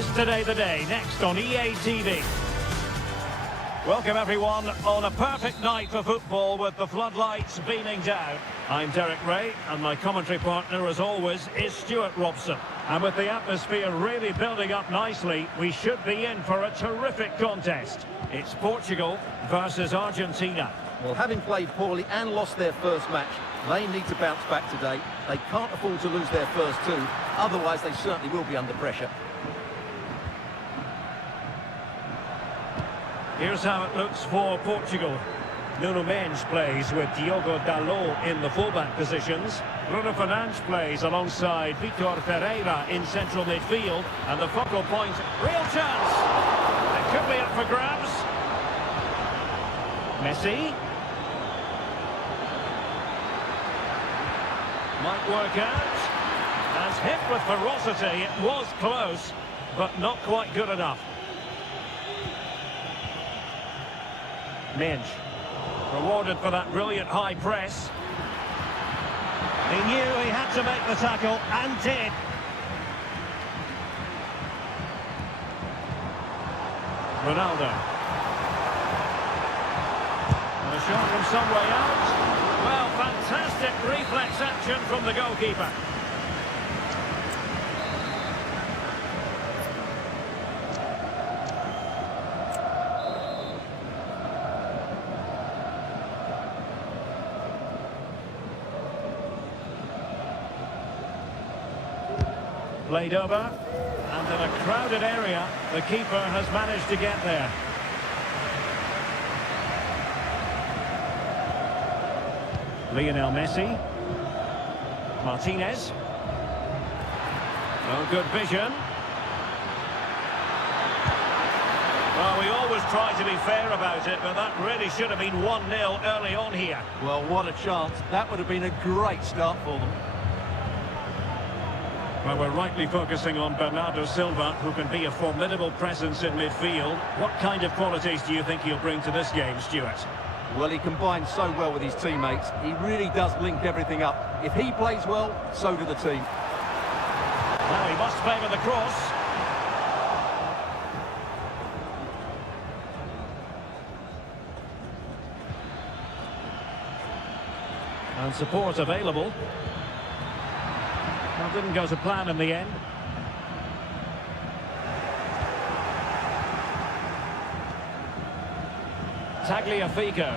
Is Today the Day, next on EA TV. Welcome everyone on a perfect night for football with the floodlights beaming down. I'm Derek Ray and my commentary partner as always is Stuart Robson. And with the atmosphere really building up nicely, we should be in for a terrific contest. It's Portugal versus Argentina. Well, having played poorly and lost their first match, they need to bounce back today. They can't afford to lose their first two, otherwise they certainly will be under pressure. Here's how it looks for Portugal. Nuno Mendes plays with Diogo Dalot in the fullback positions. Bruno Fernandes plays alongside Vitor Ferreira in central midfield. And the focal point, real chance! It could be up for grabs. Messi. Might work out. And hit with ferocity. It was close, but not quite good enough. Mendes, rewarded for that brilliant high press. He knew he had to make the tackle, and did. Ronaldo. And a shot from some way out. Well, fantastic reflex action from the goalkeeper. Played over, and in a crowded area, the keeper has managed to get there. Lionel Messi. Martinez. Oh, good vision. Well, we always try to be fair about it, but that really should have been 1-0 early on here. Well, what a chance. That would have been a great start for them. Well, we're rightly focusing on Bernardo Silva, who can be a formidable presence in midfield. What kind of qualities do you think he'll bring to this game, Stuart? Well, he combines so well with his teammates. He really does link everything up. If he plays well, so do the team. Now he must favour the cross. And support available. Well, didn't go to plan in the end. Tagliafico.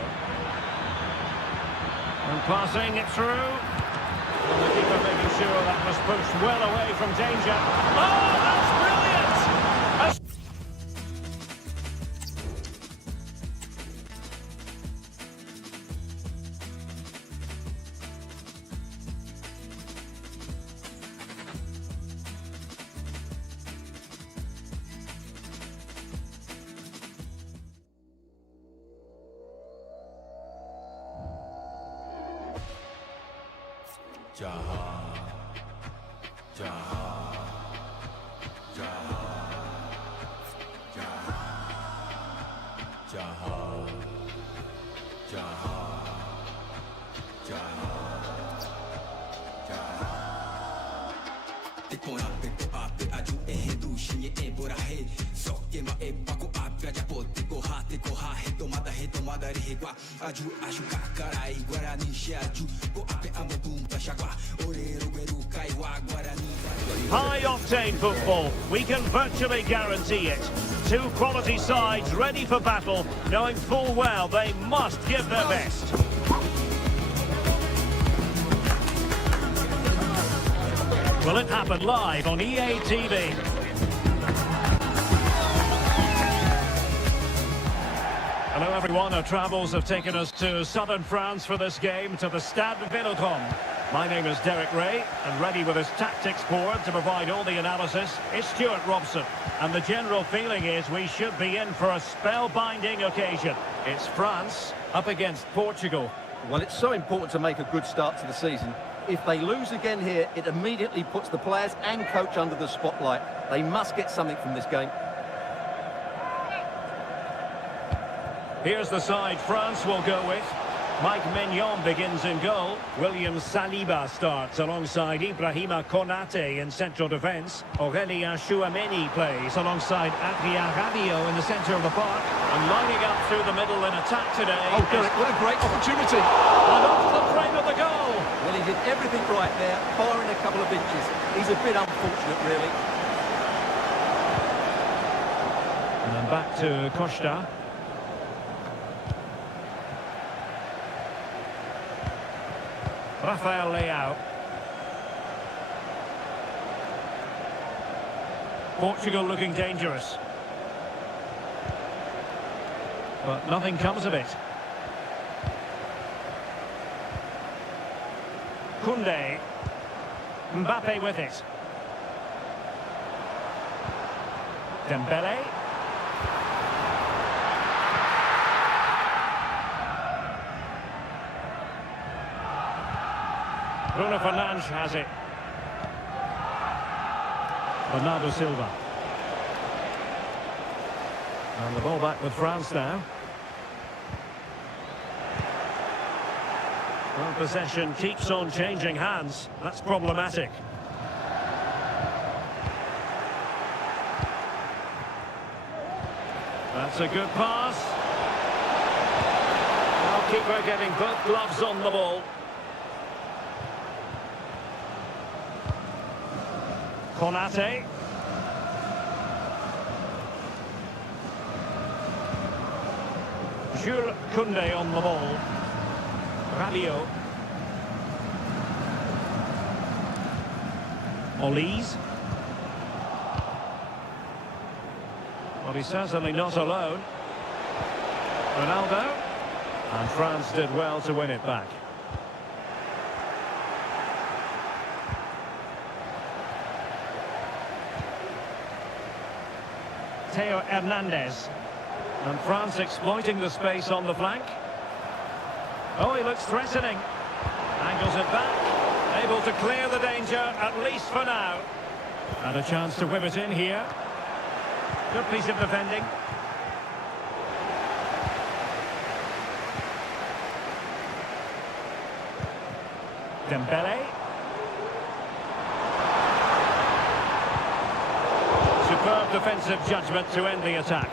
And passing it through. And the keeper making sure that was pushed well away from danger. Oh, that's brilliant! High-octane football, we can virtually guarantee it. Two quality sides ready for battle, knowing full well they must give their best. Will it happen live on EA TV? Hello everyone, our travels have taken us to southern France for this game, to the Stade Vélodrome. My name is Derek Ray, and ready with his tactics board to provide all the analysis is Stuart Robson. And the general feeling is we should be in for a spellbinding occasion. It's France up against Portugal. Well, it's so important to make a good start to the season. If they lose again here, it immediately puts the players and coach under the spotlight. They must get something from this game. Here's the side France will go with. Mike Mignon begins in goal. William Saliba starts alongside Ibrahima Konate in central defence. Aurelien Chouameni plays alongside Adrien Rabiot in the centre of the park. And lining up through the middle in attack today. Oh, Derek, what a great opportunity. And off the frame of the goal. Well, he did everything right there, firing a couple of inches. He's a bit unfortunate, really. And then back to Costa. Rafael Leao. Portugal looking dangerous. But nothing comes of it. Koundé. Mbappe with it. Dembele. Bruno Fernandes has it. Bernardo Silva. And the ball back with France now. Well, possession keeps on changing hands. That's problematic. That's a good pass. Well, keeper getting both gloves on the ball. Konate. Jules Koundé on the ball. Rabiot. Olise. Well, he's certainly not alone. Ronaldo. And France did well to win it back. Theo Hernandez. And France exploiting the space on the flank. Oh, he looks threatening. Angles it back. Able to clear the danger, at least for now. And a chance to whip it in here. Good piece of defending. Dembele. Superb defensive judgment to end the attack.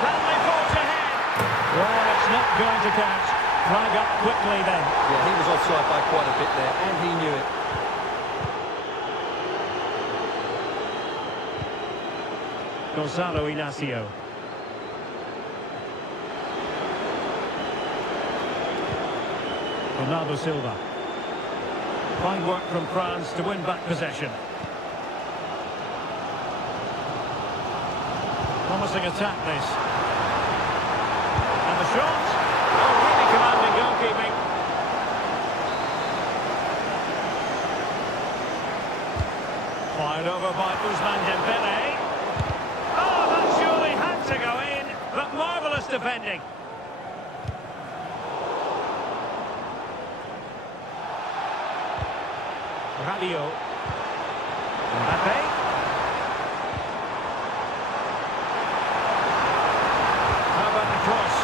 Can they forge ahead? Well, it's not going to count. Flag up quickly then. Yeah, he was offside by quite a bit there, and he knew it. Gonzalo Inacio. Bernardo Silva. Fine work from France to win back possession. Promising attack this. And the shot. Oh, really commanding goalkeeping. Fired over by Ousmane Dembele. Oh, that surely had to go in. But marvellous defending. Rabiot. Mbappe. How about the cross?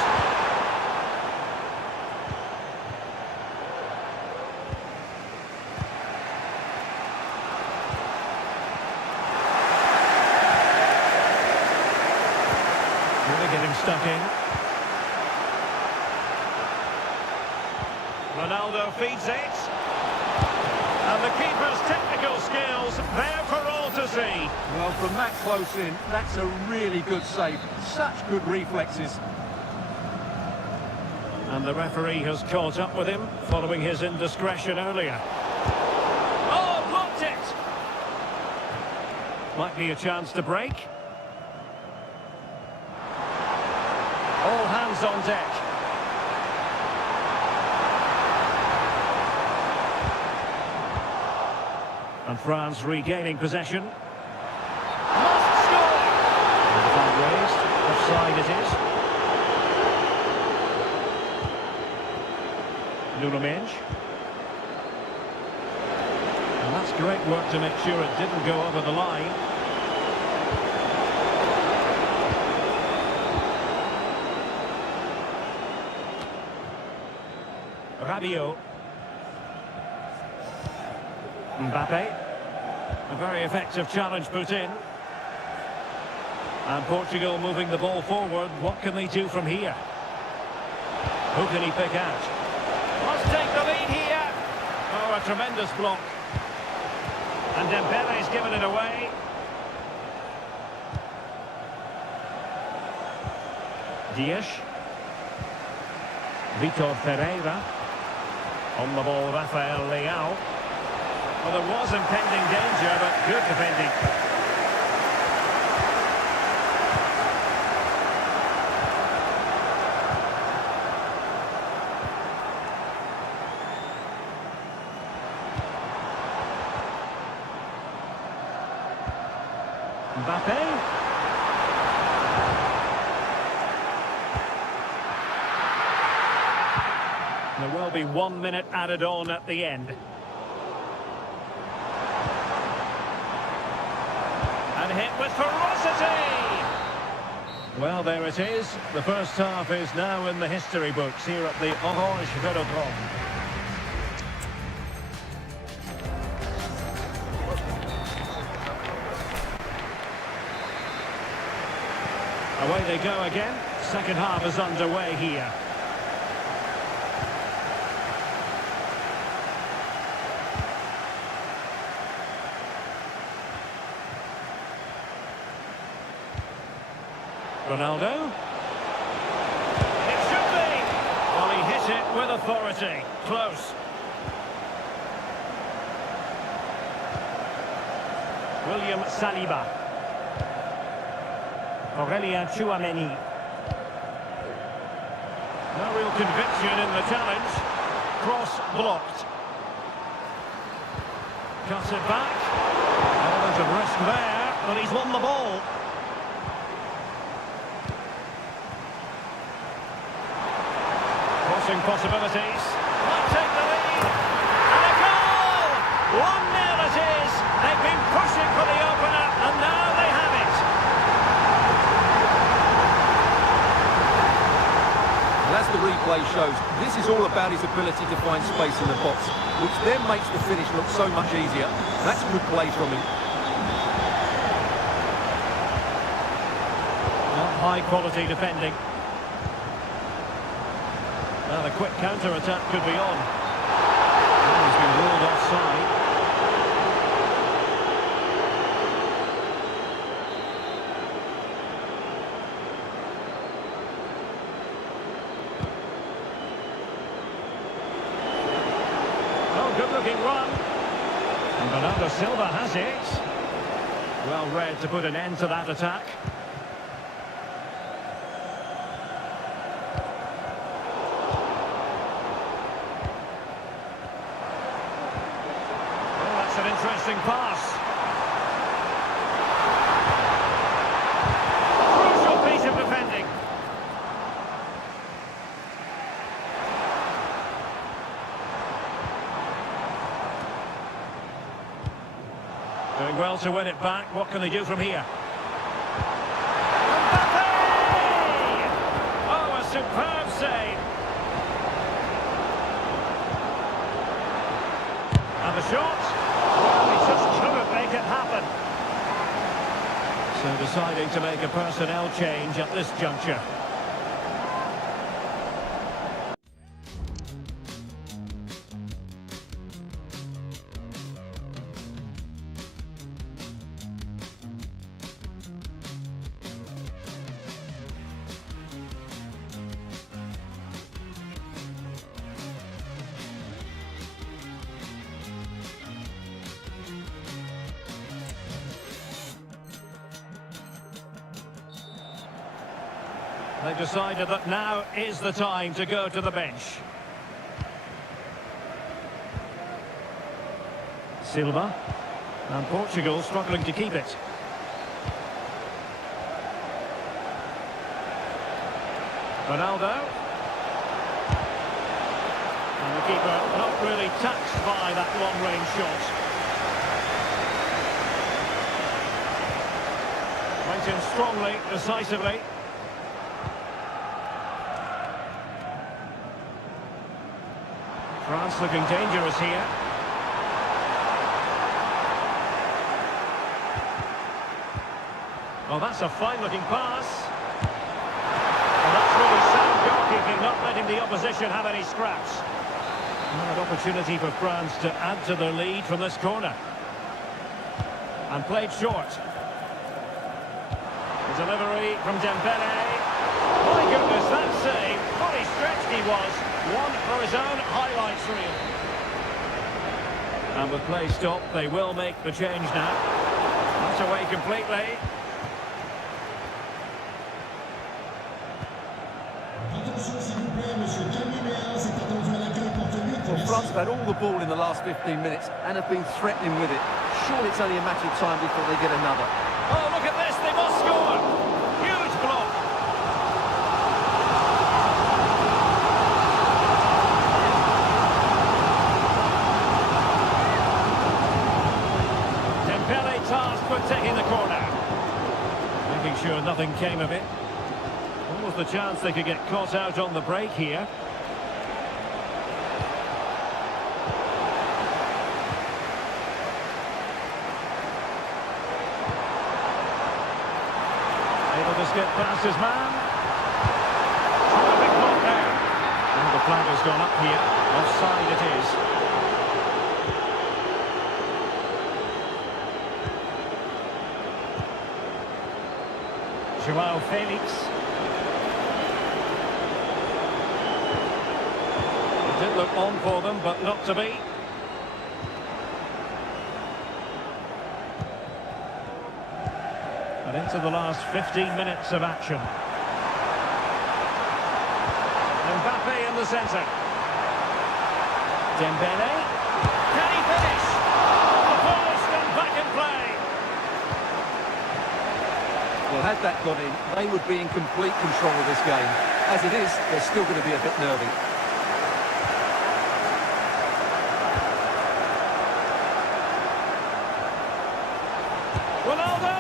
Really getting stuck in. Ronaldo feeds it. And the keeper's technical skills there for all to see. Well, from that close in, that's a really good save. Such good reflexes. And the referee has caught up with him following his indiscretion earlier. Oh, blocked it! Might be a chance to break. All hands on deck. And France regaining possession. Must score! And the flag raised. Offside it is. Nuno Mendes. And that's great work to make sure it didn't go over the line. Rabiot. Mbappe. A very effective challenge put in. And Portugal moving the ball forward. What can they do from here? Who can he pick out? Must take the lead here. Oh, a tremendous block. And Dembele's given it away. Dias. Vitor Ferreira. On the ball, Rafael Leao. Well, there was impending danger, but good defending. Mbappe. There will be 1 minute added on at the end. And hit with ferocity! Well, there it is. The first half is now in the history books here at the Orange Velodrome. Away they go again. Second half is underway here. Ronaldo. It should be! Well, he hit it with authority. Close. William Saliba. Aurelien Tchouameni. No real conviction in the challenge. Cross blocked. Cuts it back. Oh, there's a risk there, but he's won the ball. Crossing possibilities. Might take the lead. And a goal! 1-0 it is. They've been pushing for the opener, and now they have it. And as the replay shows, this is all about his ability to find space in the box, which then makes the finish look so much easier. That's good play from him. Not high quality defending. Now the quick counter-attack could be on. Oh, he's been ruled offside. Oh, good-looking run. And Bernardo Silva has it. Well read to put an end to that attack. An interesting pass. Crucial piece of defending. Doing well to win it back. What can they do from here? Mbappe! Oh, a superb save. And the shot. Just couldn't make it happen. So deciding to make a personnel change at this juncture. They've decided that now is the time to go to the bench. Silva. And Portugal struggling to keep it. Ronaldo. And the keeper not really touched by that long-range shot. Went in strongly, decisively. France looking dangerous here. Oh, that's a fine-looking pass. And that's really sound goalkeeping, not letting the opposition have any scraps. An opportunity for France to add to their lead from this corner. And played short. The delivery from Dembele. My goodness, that save. Fully stretched he was. One for his own highlights reel. And with play stopped, they will make the change now. That's away completely. Well, France have had all the ball in the last 15 minutes and have been threatening with it. Surely it's only a matter of time before they get another. Oh, look at this, they must score! Huge block! Dembele tasked with taking the corner. Making sure nothing came of it. What was the chance they could get caught out on the break here? Able to skip past his man. Terrific block there. And the flag has gone up here. Offside it is. Joao Felix. It did look on for them, but not to be. And into the last 15 minutes of action. Mbappe in the centre. Dembele. Can he finish? The post and back in play. Well, had that gone in, they would be in complete control of this game. As it is, they're still going to be a bit nervy. Ronaldo!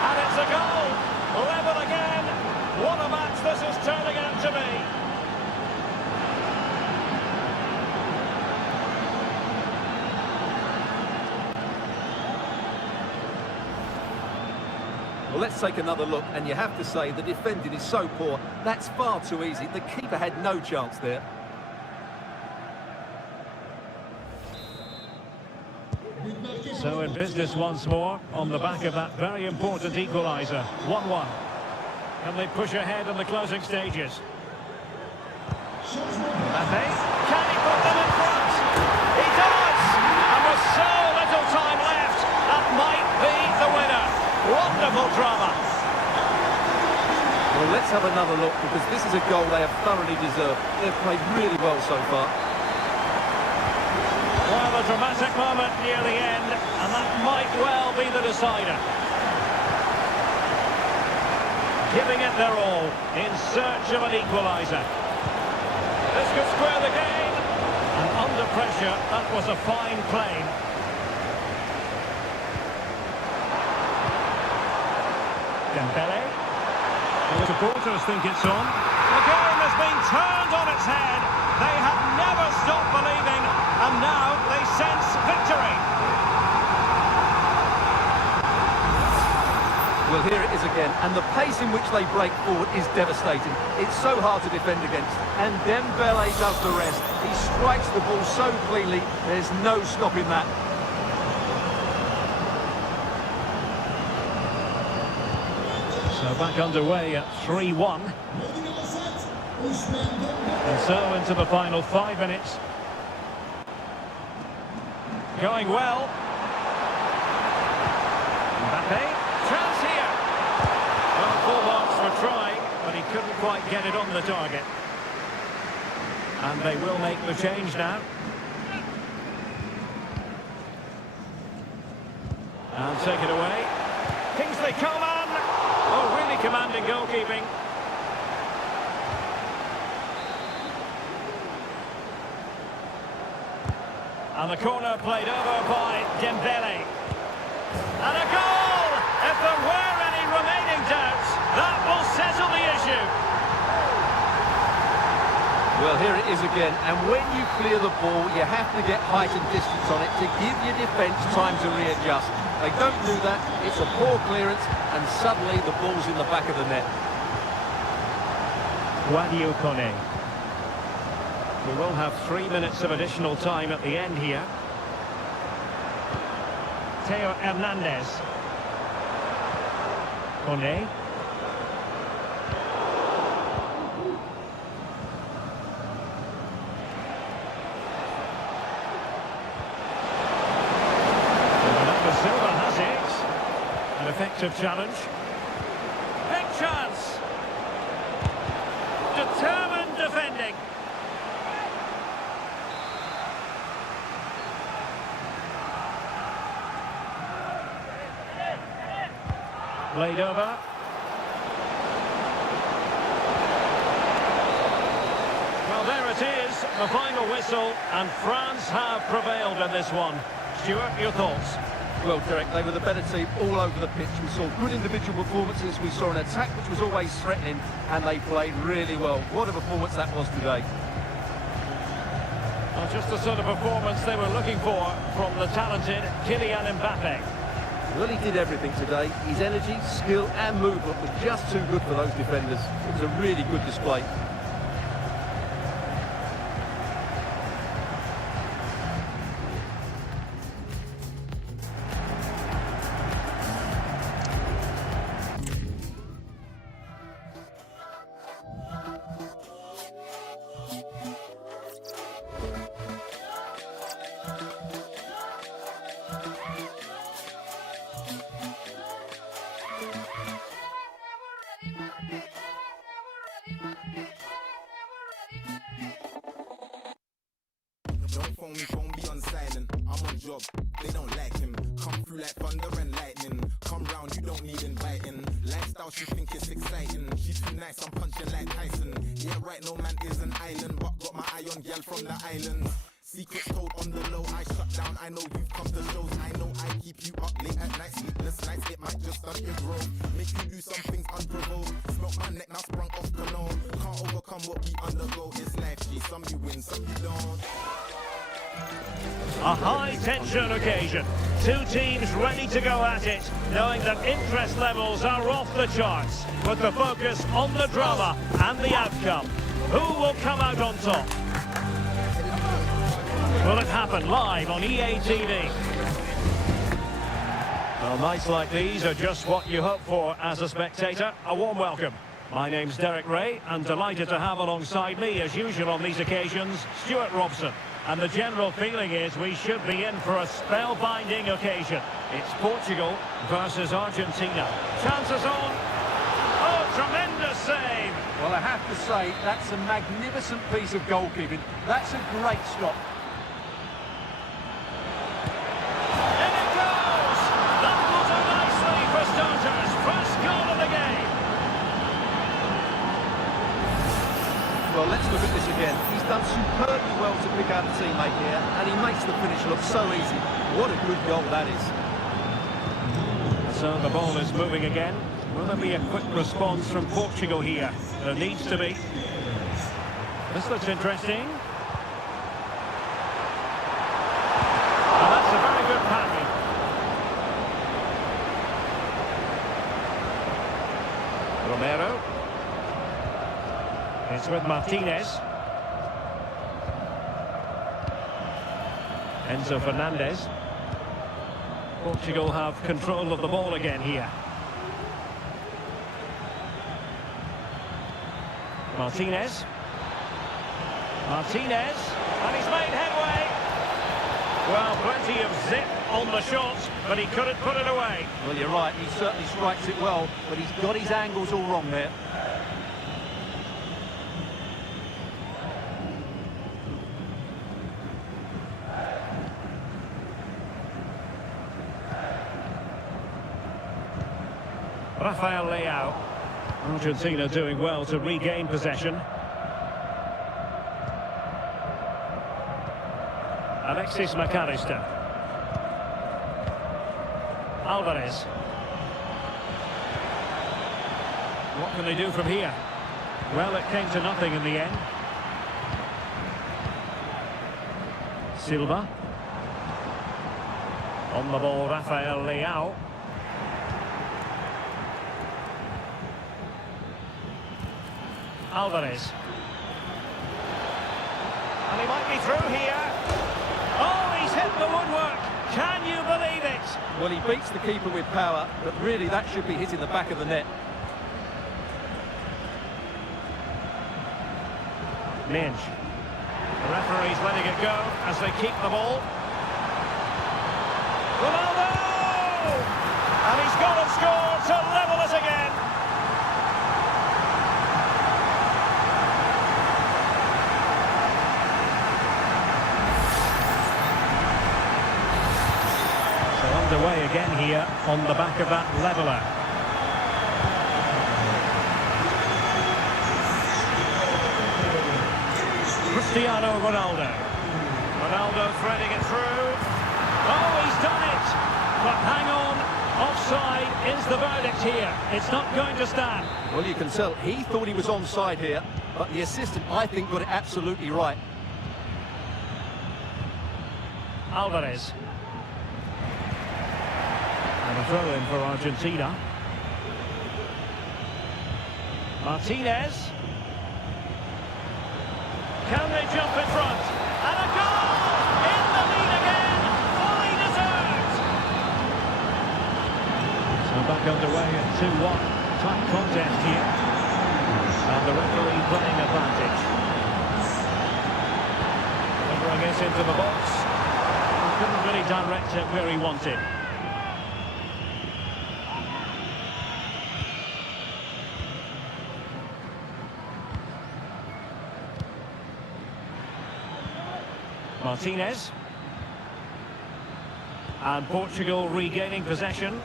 And it's a goal! Level again! What a match this is turning out to be! Well, let's take another look, and you have to say the defending is so poor. That's far too easy. The keeper had no chance there. So in business once more, on the back of that very important equaliser. 1-1. Can they push ahead in the closing stages? Mbappe, can he put them in front? He does! And with so little time left, that might be the winner. Wonderful drama. Well, let's have another look, because this is a goal they have thoroughly deserved. They've played really well so far. Well, a dramatic moment near the end, and that might well be the decider. Giving it their all, in search of an equaliser. This could square the game, and under pressure, that was a fine claim. Dembele. The supporters think it's on. The game has been turned on its head. They have never stopped believing, and now they sense victory. Well, here it is again, and the pace in which they break forward is devastating. It's so hard to defend against, and Dembele does the rest. He strikes the ball so cleanly, there's no stopping that. So back underway at 3-1. And so into the final 5 minutes. Going well. Mbappe, chance here. Well, full marks for trying, but he couldn't quite get it on the target. And they will make the change now. And take it away. Kingsley Coman. Oh, really commanding goalkeeping. And the corner played over by Dembele. And a goal! If there were any remaining doubts, that will settle the issue. Well, here it is again, and when you clear the ball, you have to get height and distance on it to give your defence time to readjust. They don't do that, it's a poor clearance, and suddenly the ball's in the back of the net. Wadio Kone. We will have 3 minutes of additional time at the end here. Theo Hernandez. Kone. Silva has it. An effective challenge. Big chance. Determined defending. Played over. Well, there it is, the final whistle, and France have prevailed in this one. Stuart, your thoughts? Well, Derek, they were the better team all over the pitch. We saw good individual performances, we saw an attack which was always threatening, and they played really well. What a performance that was today. Well, just the sort of performance they were looking for from the talented Kylian Mbappe. Well, he did everything today. His energy, skill and movement were just too good for those defenders. It was a really good display. Don't phone me on silent. I'm on job, they don't like him. Come through like thunder and lightning. Come round, you don't need inviting. Lifestyle, she think it's exciting. She's too nice, I'm punching like Tyson. Yeah, right, no man is an island, but got my eye on gal from the islands. Secrets told on the low, I shut down. I know you've come to shows. I know I keep you up late at night, sleepless nights. It might just stunt your growth, make you do some things unprovoked. Smelt my neck, now sprung off cologne. Can't overcome what we undergo. It's life, G. Some you win, some you don't. A high-tension occasion. Two teams ready to go at it, knowing that interest levels are off the charts, with the focus on the drama and the outcome. Who will come out on top? Will it happen live on EA TV? Well, nights like these are just what you hope for as a spectator. A warm welcome. My name's Derek Ray, and delighted to have alongside me, as usual on these occasions, Stuart Robson. And the general feeling is we should be in for a spellbinding occasion. It's Portugal versus Argentina. Chances on. Oh, tremendous save. Well, I have to say, that's a magnificent piece of goalkeeping. That's a great stop. In it goes. That will do nicely for starters. First goal of the game. Well, let's look at this again. He's done superbly well to pick out a teammate here, and he makes the finish look so easy. What a good goal that is. So the ball is moving again. Will there be a quick response from Portugal here? There needs to be. This looks interesting. And that's a very good pattern. Romero. It's with Martinez. Enzo Fernandez. Portugal have control of the ball again here. Martinez. Martinez. And he's made headway. Well, plenty of zip on the shot, but he couldn't put it away. Well, you're right. He certainly strikes it well, but he's got his angles all wrong there. Rafael Leao. Argentina doing well to regain possession. Alexis McAllister. Alvarez. What can they do from here? Well, it came to nothing in the end. Silva. On the ball, Rafael Leao. Alvarez. And he might be through here. Oh, he's hit the woodwork. Can you believe it? Well, he beats the keeper with power, but really that should be hitting the back of the net. Minge. The referee's letting it go as they keep the ball. Ronaldo! And he's got and scored to level us again. So underway again here on the back of that leveller. Cristiano Ronaldo. Ronaldo threading it through. Oh, he's done it! But hang on, offside is the verdict here. It's not going to stand. Well, you can tell he thought he was onside here, but the assistant, I think, got it absolutely right. Alvarez. And a throw in for Argentina. Martinez. Can they jump in front? And a goal! In the lead again! Fully deserved! So back underway at 2-1. Tight contest here. And the referee playing advantage. Delivering it into the box. He couldn't really direct it where he wanted. Martinez. And Portugal regaining possession.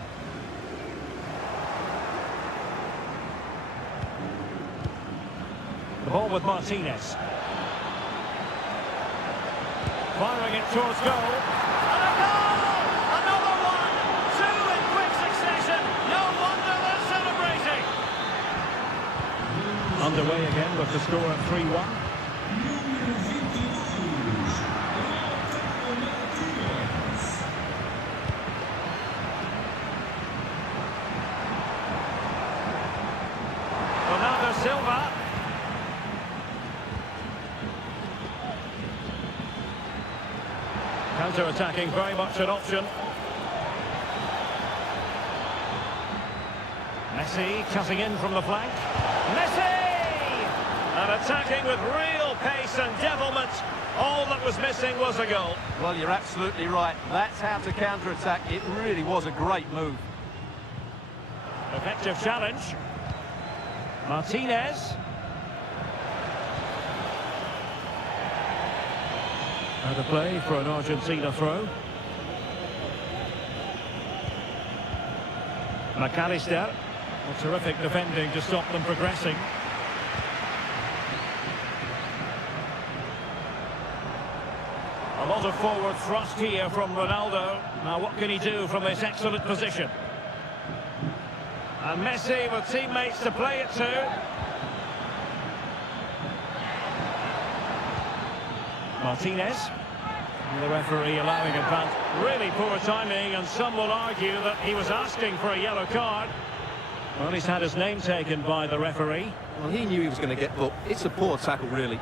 The ball with Martinez. Firing it towards goal. And a goal! Another one! Two in quick succession. No wonder they're celebrating. Underway again with the score at 3-1. Silva. Counter-attacking, very much an option. Messi cutting in from the flank. Messi! And attacking with real pace and devilment. All that was missing was a goal. Well, you're absolutely right. That's how to counter-attack. It really was a great move. Effective challenge. Martinez. Out of play for an Argentina throw. McAllister. Well, terrific defending to stop them progressing. A lot of forward thrust here from Ronaldo. Now what can he do from this excellent position? And Messi with teammates to play it to. Martinez. And the referee allowing advance. Really poor timing, and some will argue that he was asking for a yellow card. Well, he's had his name taken by the referee. Well, he knew he was going to get booked. It's a poor tackle, really.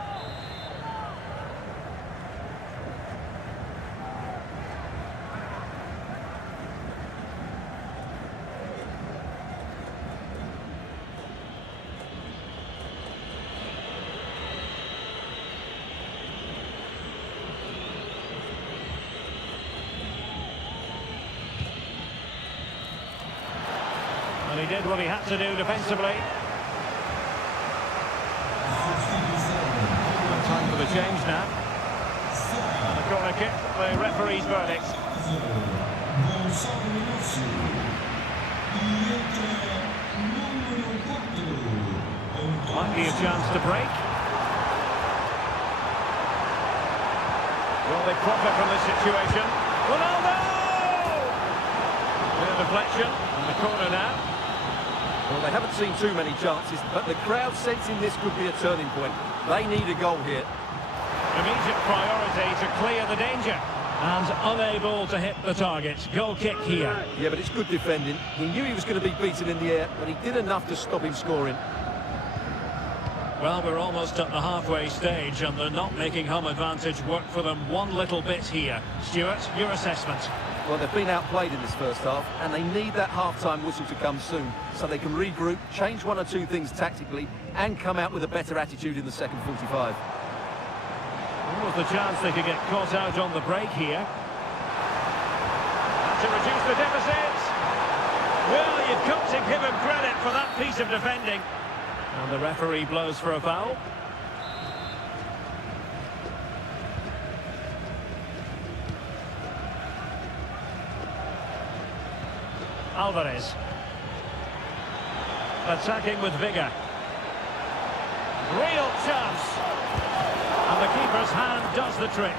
And he did what he had to do defensively. And time for the change now. And a corner kick, the referee's verdict. Might be a chance to break. Will they profit from this situation? Ronaldo! Bit of deflection, and the corner now. Well, they haven't seen too many chances, but the crowd sensing this could be a turning point. They need a goal here. Immediate priority to clear the danger. And unable to hit the target. Goal kick here. Yeah, but it's good defending. He knew he was going to be beaten in the air, but he did enough to stop him scoring. Well, we're almost at the halfway stage, and they're not making home advantage work for them one little bit here. Stuart, your assessment? Well, they've been outplayed in this first half, and they need that half-time whistle to come soon, so they can regroup, change one or two things tactically, and come out with a better attitude in the second 45. What was the chance they could get caught out on the break here? And to reduce the deficit. Well, you've got to give him credit for that piece of defending. And the referee blows for a foul. Alvarez. Attacking with vigour. Real chance. And the keeper's hand does the trick.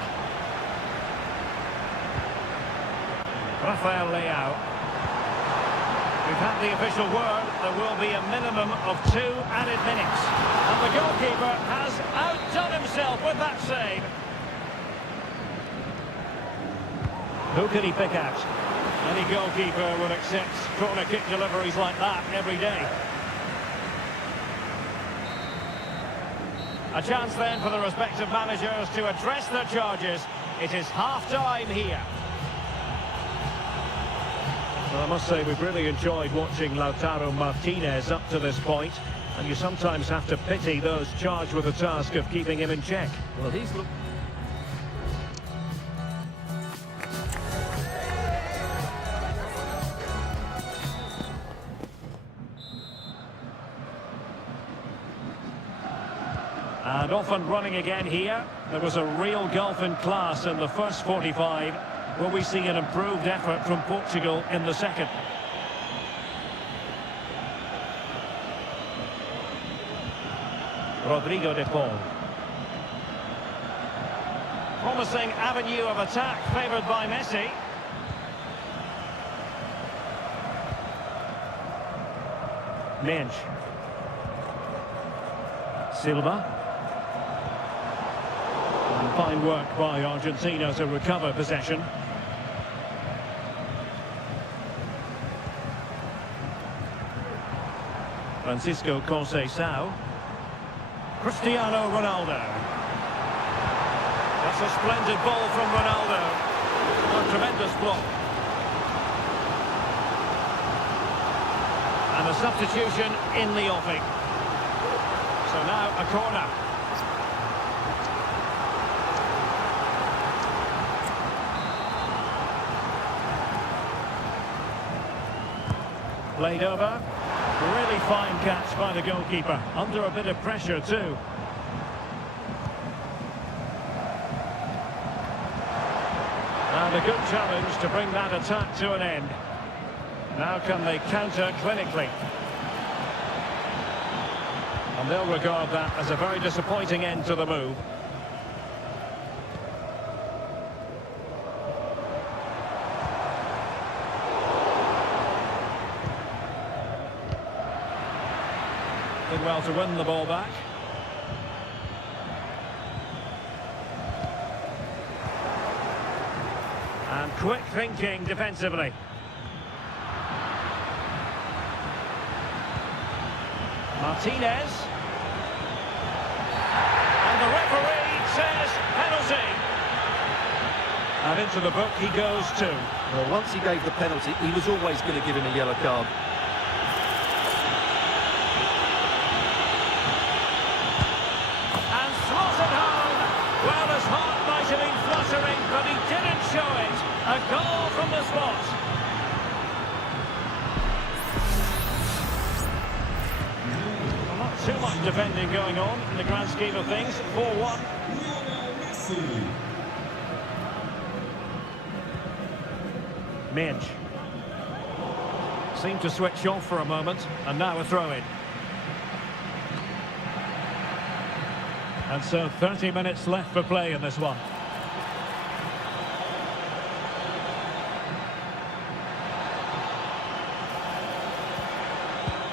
Rafael Leao. We've had the official word. There will be a minimum of 2 added minutes. And the goalkeeper has outdone himself with that save. Who can he pick out? Any goalkeeper would accept corner kick deliveries like that every day. A chance then for the respective managers to address their charges. It is half-time here. Well, I must say we've really enjoyed watching Lautaro Martinez up to this point, and you sometimes have to pity those charged with the task of keeping him in check. Well, he's looked... And off and running again here. There was a real gulf in class in the first 45. Will we see an improved effort from Portugal in the second? Rodrigo de Paul. Promising avenue of attack favoured by Messi. Mensch. Silva. And fine work by Argentina to recover possession. Francisco Conceição. Cristiano Ronaldo. That's a splendid ball from Ronaldo. A tremendous block. And a substitution in the offing. So now a corner. Played over. Really fine catch by the goalkeeper. Under a bit of pressure too. And a good challenge to bring that attack to an end. Now can they counter clinically? And they'll regard that as a very disappointing end to the move. Did well to win the ball back. And quick thinking defensively. Martinez. And the referee says penalty. And into the book he goes too. Well, once he gave the penalty, he was always going to give him a yellow card. And slotted home. Well, his heart might have been fluttering, but he didn't show it. A goal from the spot. Well, not too much defending going on in the grand scheme of things. 4-1. Mensch. Seemed to switch off for a moment, and now a throw-in. And so 30 minutes left for play in this one.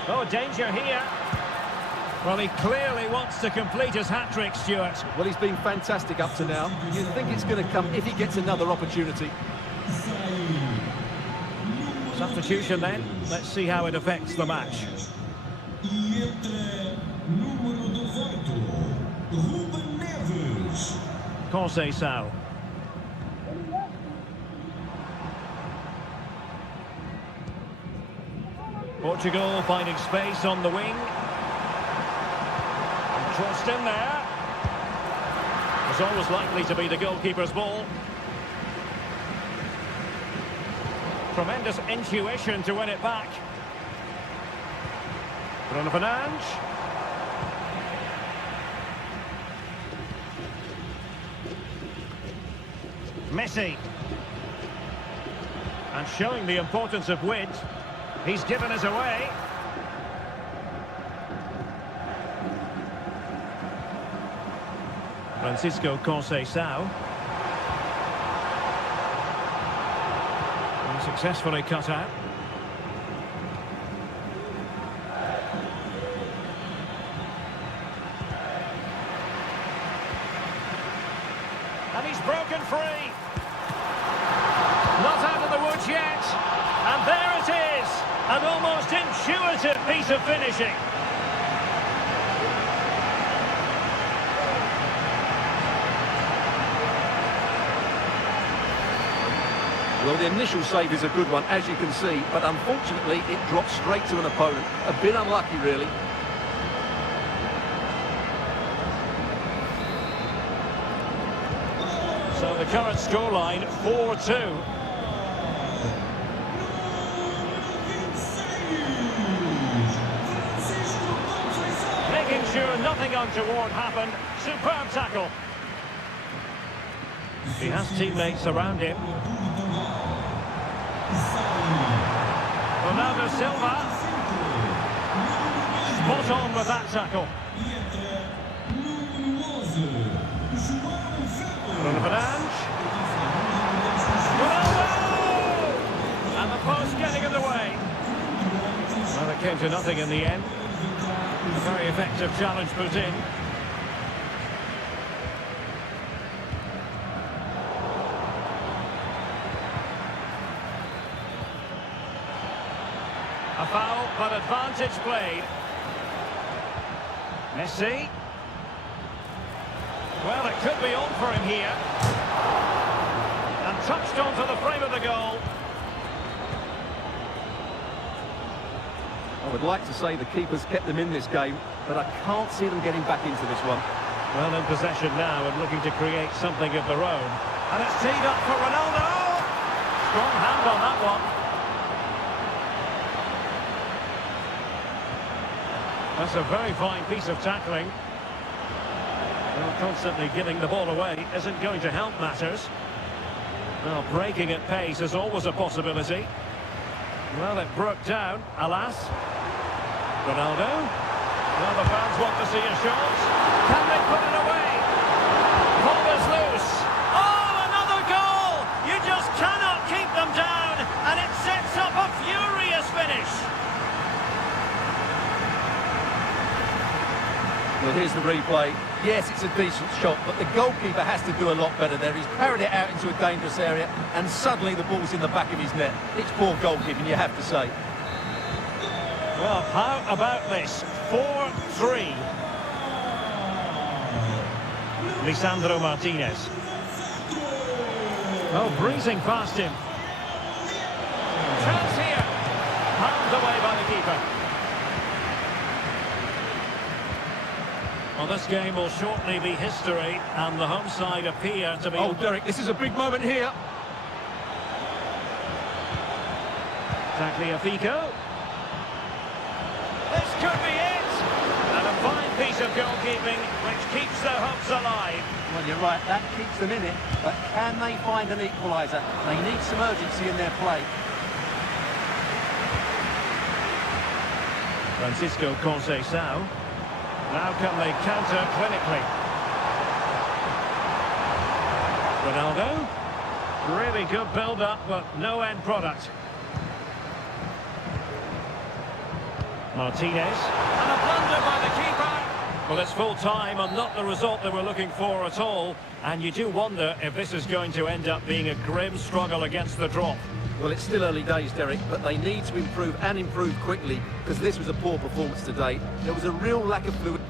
Oh, danger here. Well, he clearly wants to complete his hat-trick, Stuart. Well, he's been fantastic up to now. You'd think it's going to come if he gets another opportunity. Substitution then. Let's see how it affects the match. Conceição. Portugal finding space on the wing. Crossed in there. It's always likely to be the goalkeeper's ball. Tremendous intuition to win it back. Bruno Fernandes. Messi. And showing the importance of width. He's given us away. Francisco Conceição. And successfully cut out. And he's broken free. Not out of the woods yet. And there it is. An almost intuitive piece of finishing. Well, the initial save is a good one, as you can see, but unfortunately it drops straight to an opponent. A bit unlucky, really. So the current scoreline, 4-2. Making sure nothing untoward happened. Superb tackle. He has teammates around him. Ronaldo Silva. Spot on with that tackle. Bruno Fernandes. Ronaldo! And the post getting in the way. Well, it came to nothing in the end. A very effective challenge put in. A foul, but advantage played. Messi. Well, it could be on for him here. And touched onto the frame of the goal. I would like to say the keeper's kept them in this game, but I can't see them getting back into this one. Well, in possession now and looking to create something of their own. And it's teed up for Ronaldo. Strong hand on that one. That's a very fine piece of tackling. Well, constantly giving the ball away isn't going to help matters. Well, breaking at pace is always a possibility. Well, it broke down, alas. Ronaldo. Well, the fans want to see a shot. Can they put it away? Ball is loose. Oh, another goal! You just cannot keep them down, and it sets up a furious finish. Well, here's the replay. Yes, it's a decent shot, but the goalkeeper has to do a lot better there. He's carried it out into a dangerous area, and suddenly the ball's in the back of his net. It's poor goalkeeping, you have to say. Well, how about this? 4-3. Lisandro Martinez. Oh, breezing past him. Chance here. Palmed away by the keeper. Well, this game will shortly be history, and the home side appear to be... Oh, Derek, this is a big moment here. Tagliafico. This could be it! And a fine piece of goalkeeping, which keeps their hopes alive. Well, you're right, that keeps them in it, but can they find an equaliser? They need some urgency in their play. Francisco Conceição. Now can they counter clinically? Ronaldo. Really good build-up, but no end product. Martinez. And a blunder by the keeper. Well, it's full time and not the result they were looking for at all. And you do wonder if this is going to end up being a grim struggle against the drop. Well, it's still early days, Derek, but they need to improve and improve quickly because this was a poor performance today. There was a real lack of fluidity.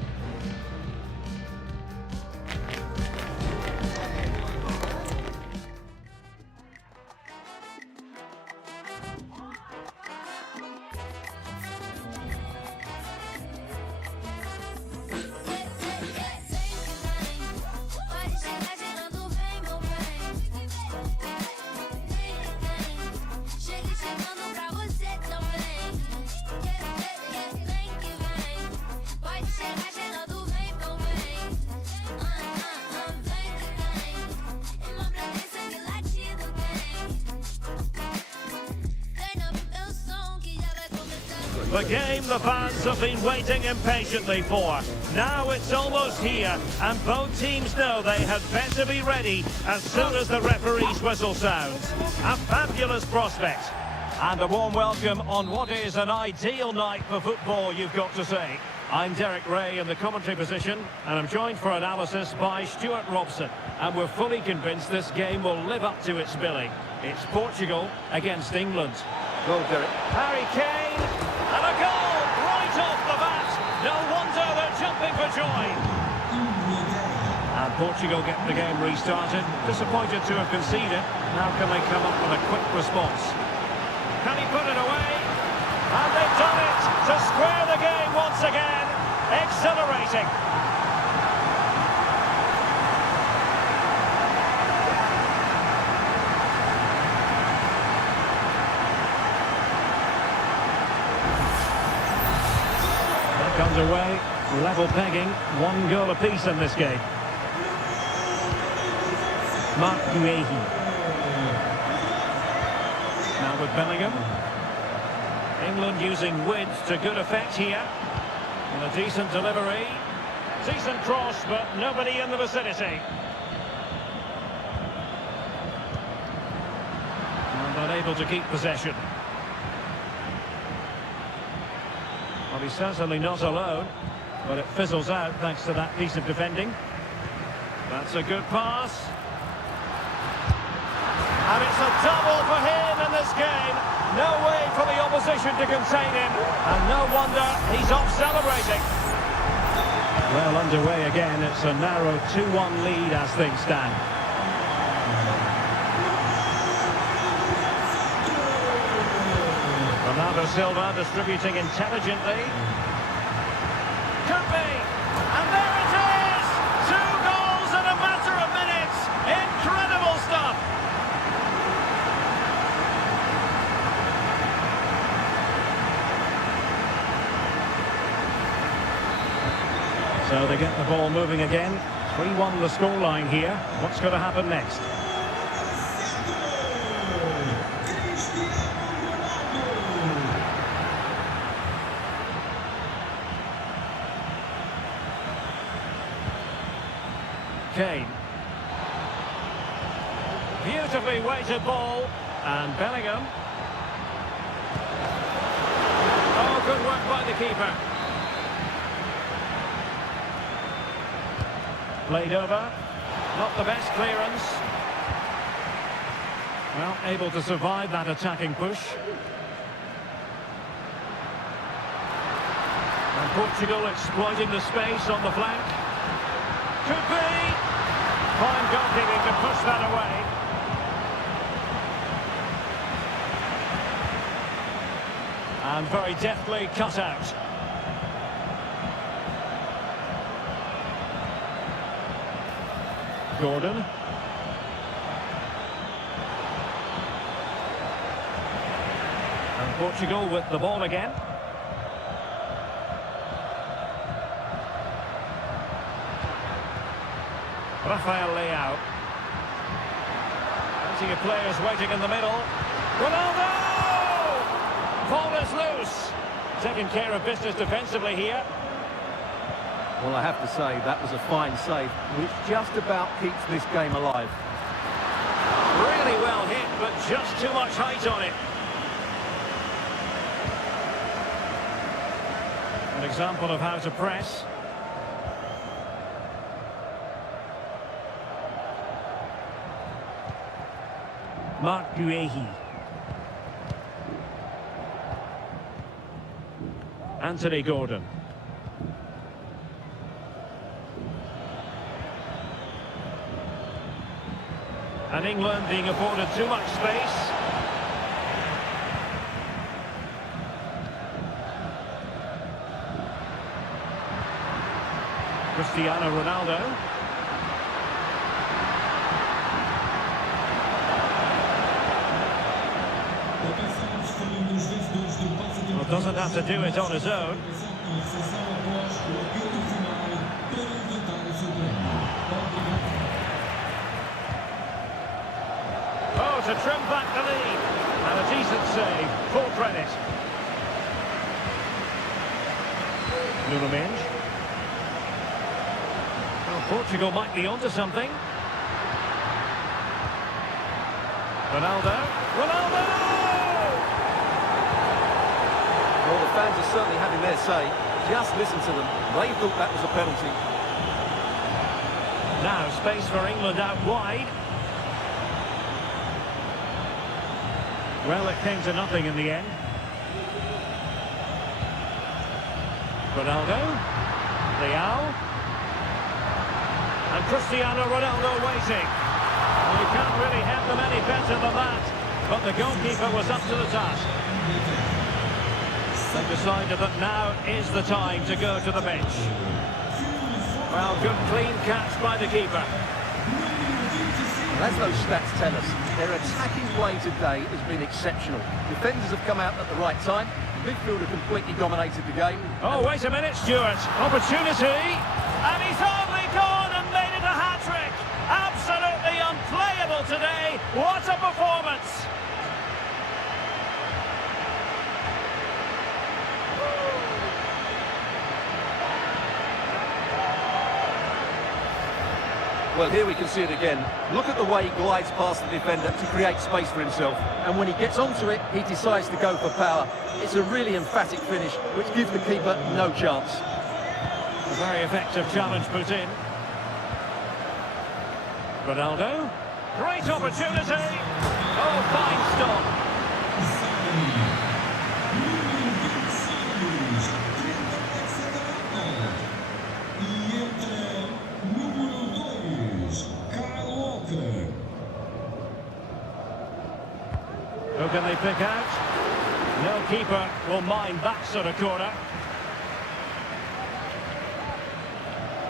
The game the fans have been waiting impatiently for. Now it's almost here, and both teams know they had better be ready as soon as the referee's whistle sounds. A fabulous prospect. And a warm welcome on what is an ideal night for football, you've got to say. I'm Derek Ray in the commentary position, and I'm joined for analysis by Stuart Robson. And we're fully convinced this game will live up to its billing. It's Portugal against England. Well, Derek. Harry Kane, and a goal right off the bat. No wonder they're jumping for joy. And Portugal get the game restarted. Disappointed to have conceded. Now can they come up with a quick response? Can he put it away? And they've done it to square the game once again. Exhilarating. Underway, level pegging, 1 goal apiece in this game. Mark Guehi. Now with Bellingham. England using width to good effect here. And a decent delivery. Decent cross, but nobody in the vicinity. And unable to keep possession. Well, he's certainly not alone, but it fizzles out thanks to that piece of defending. That's a good pass. And it's a double for him in this game. No way for the opposition to contain him. And no wonder he's off celebrating. Well, underway again. It's a narrow 2-1 lead as things stand. Ronaldo Silva distributing intelligently. Could be. And there it is! 2 goals in a matter of minutes. Incredible stuff. So they get the ball moving again. 3-1 the scoreline here. What's going to happen next? Kane. Beautifully weighted ball. And Bellingham. Oh, good work by the keeper. Played over. Not the best clearance. Well, able to survive that attacking push. And Portugal exploiting the space on the flank. Could be. Fine goalkeeping to push that away. And very deftly cut out. Gordon. And Portugal with the ball again. Rafael Leao. Plenty of players waiting in the middle. Ronaldo! Ball is loose. Taking care of business defensively here. Well, I have to say, that was a fine save, which just about keeps this game alive. Really well hit, but just too much height on it. An example of how to press. Mark Guehi. Anthony Gordon. And England being afforded too much space. Cristiano Ronaldo. Well, doesn't have to do it on his own. Oh, to trim back the lead. And a decent save. Full credit. Nuno Mendes. Well, Portugal might be onto something. Ronaldo. Ronaldo! Well, the fans are certainly having their say. Just listen to them. They thought that was a penalty. Now space for England out wide. Well, it came to nothing in the end. Ronaldo. Leao. And Cristiano Ronaldo waiting. Well, you can't really have them any better than that. But the goalkeeper was up to the task. They decided that now is the time to go to the bench. Well, good clean catch by the keeper. As those stats tell us, their attacking play today has been exceptional. Defenders have come out at the right time. Midfielder completely dominated the game. Oh, wait a minute, Stuart. Opportunity. And he's only gone and made it a hat-trick. Absolutely unplayable today. What a performance. Well, here we can see it again. Look at the way he glides past the defender to create space for himself. And when he gets onto it, he decides to go for power. It's a really emphatic finish, which gives the keeper no chance. A very effective challenge put in. Ronaldo. Great opportunity. Oh, fine stop. Who can they pick out? No keeper will mind that sort of corner.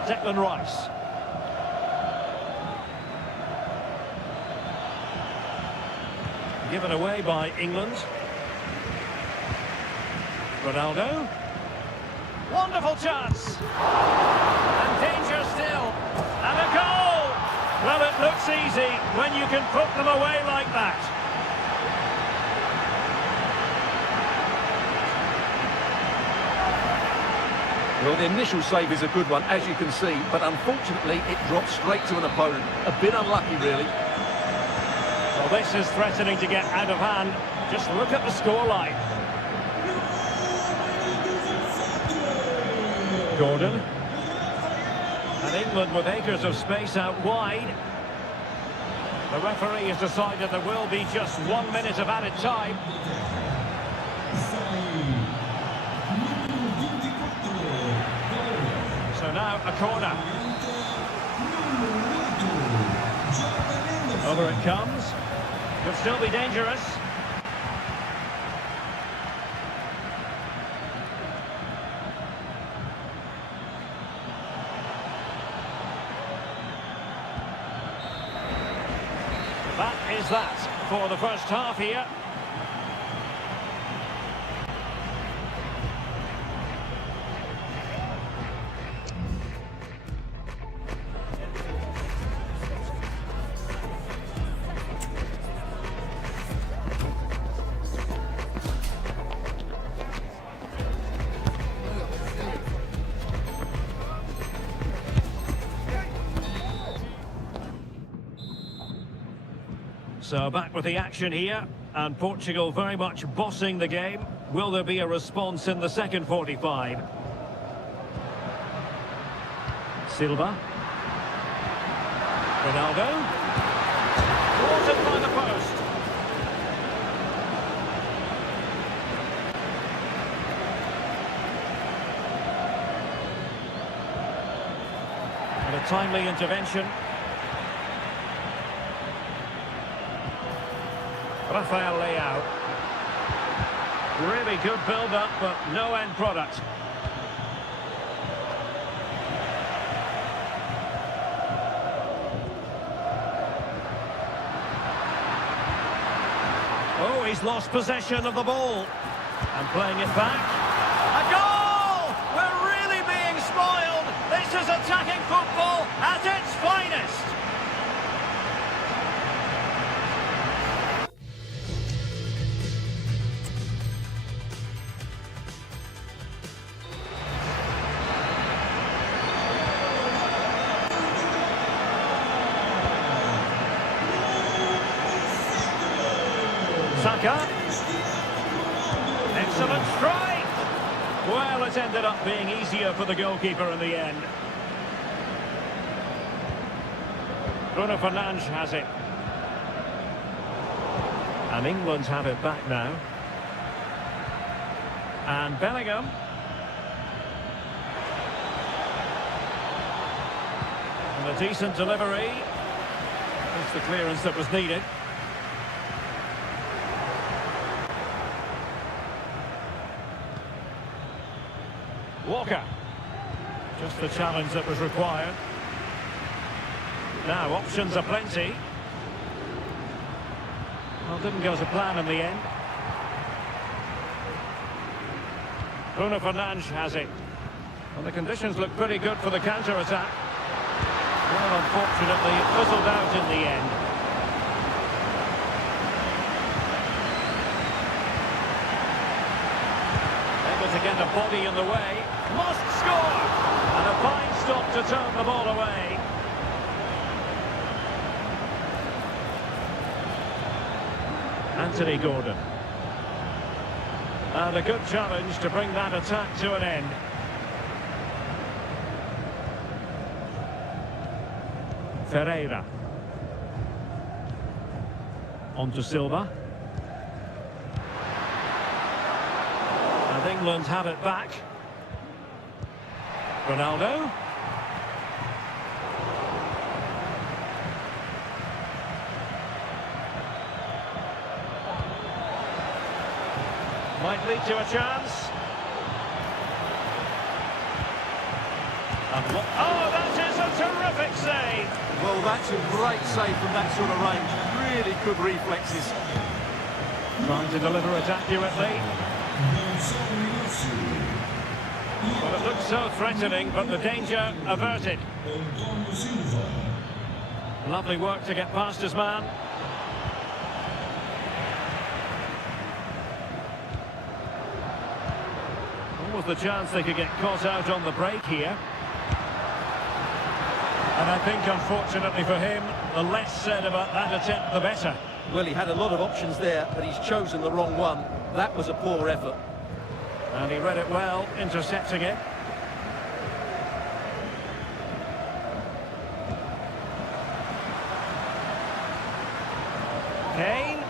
Declan Rice. Given away by England. Ronaldo. Wonderful chance. And danger still. And a goal! Well, it looks easy when you can put them away like that. Well, the initial save is a good one, as you can see, but unfortunately it drops straight to an opponent. A bit unlucky, really. Well, this is threatening to get out of hand. Just look at the scoreline. Gordon. And England with acres of space out wide. The referee has decided there will be just 1 minute of added time. So now a corner. Over it comes. Could still be dangerous. That is that for the first half here. So back with the action here, and Portugal very much bossing the game. Will there be a response in the second 45? Silva. Ronaldo. Watered by the post. a timely intervention. Rafael Leao. Really good build-up, but no end product. Oh, he's lost possession of the ball. And playing it back. A goal! We're really being spoiled. This is attacking football at its finest. Saka. Excellent strike. Well, it ended up being easier for the goalkeeper in the end. Bruno Fernandes has it. And England have it back now. And Bellingham. And a decent delivery. That's the clearance that was needed. Walker. Just the challenge that was required. Now, options are plenty. Well, didn't go to plan in the end. Bruno Fernandes has it. Well, the conditions look pretty good for the counter-attack. Well, unfortunately, it fizzled out in the end. Able to get a body in the way. Must score! And a fine stop to turn the ball away. Anthony Gordon. And a good challenge to bring that attack to an end. Ferreira. On to Silva. And England have it back. Ronaldo. Might lead to a chance. And oh, that is a terrific save! Well, that's a great save from that sort of range. Really good reflexes. Trying to deliver it accurately. Well, it looks so threatening, but the danger averted. Lovely work to get past his man. Almost the chance they could get caught out on the break here. And I think, unfortunately for him, the less said about that attempt, the better. Well, he had a lot of options there, but he's chosen the wrong one. That was a poor effort. And he read it well, intercepting it. Kane.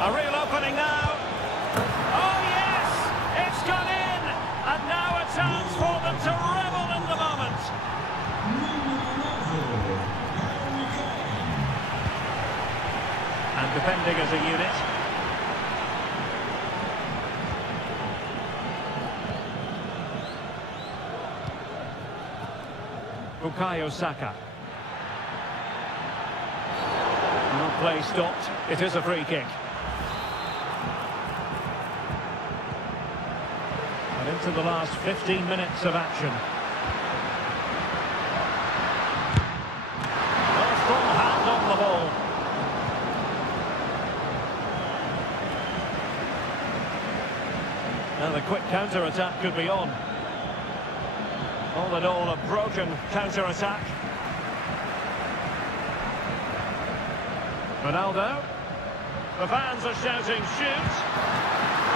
A real opening now. Oh, yes! It's gone in! And now a chance for them to revel in the moment. And defending as a unit. Bukayo Saka. No play stopped. It is a free kick. And into the last 15 minutes of action. A full hand on the ball. Now the quick counter-attack could be on. All in all, a broken counter-attack. Ronaldo. The fans are shouting, shoot!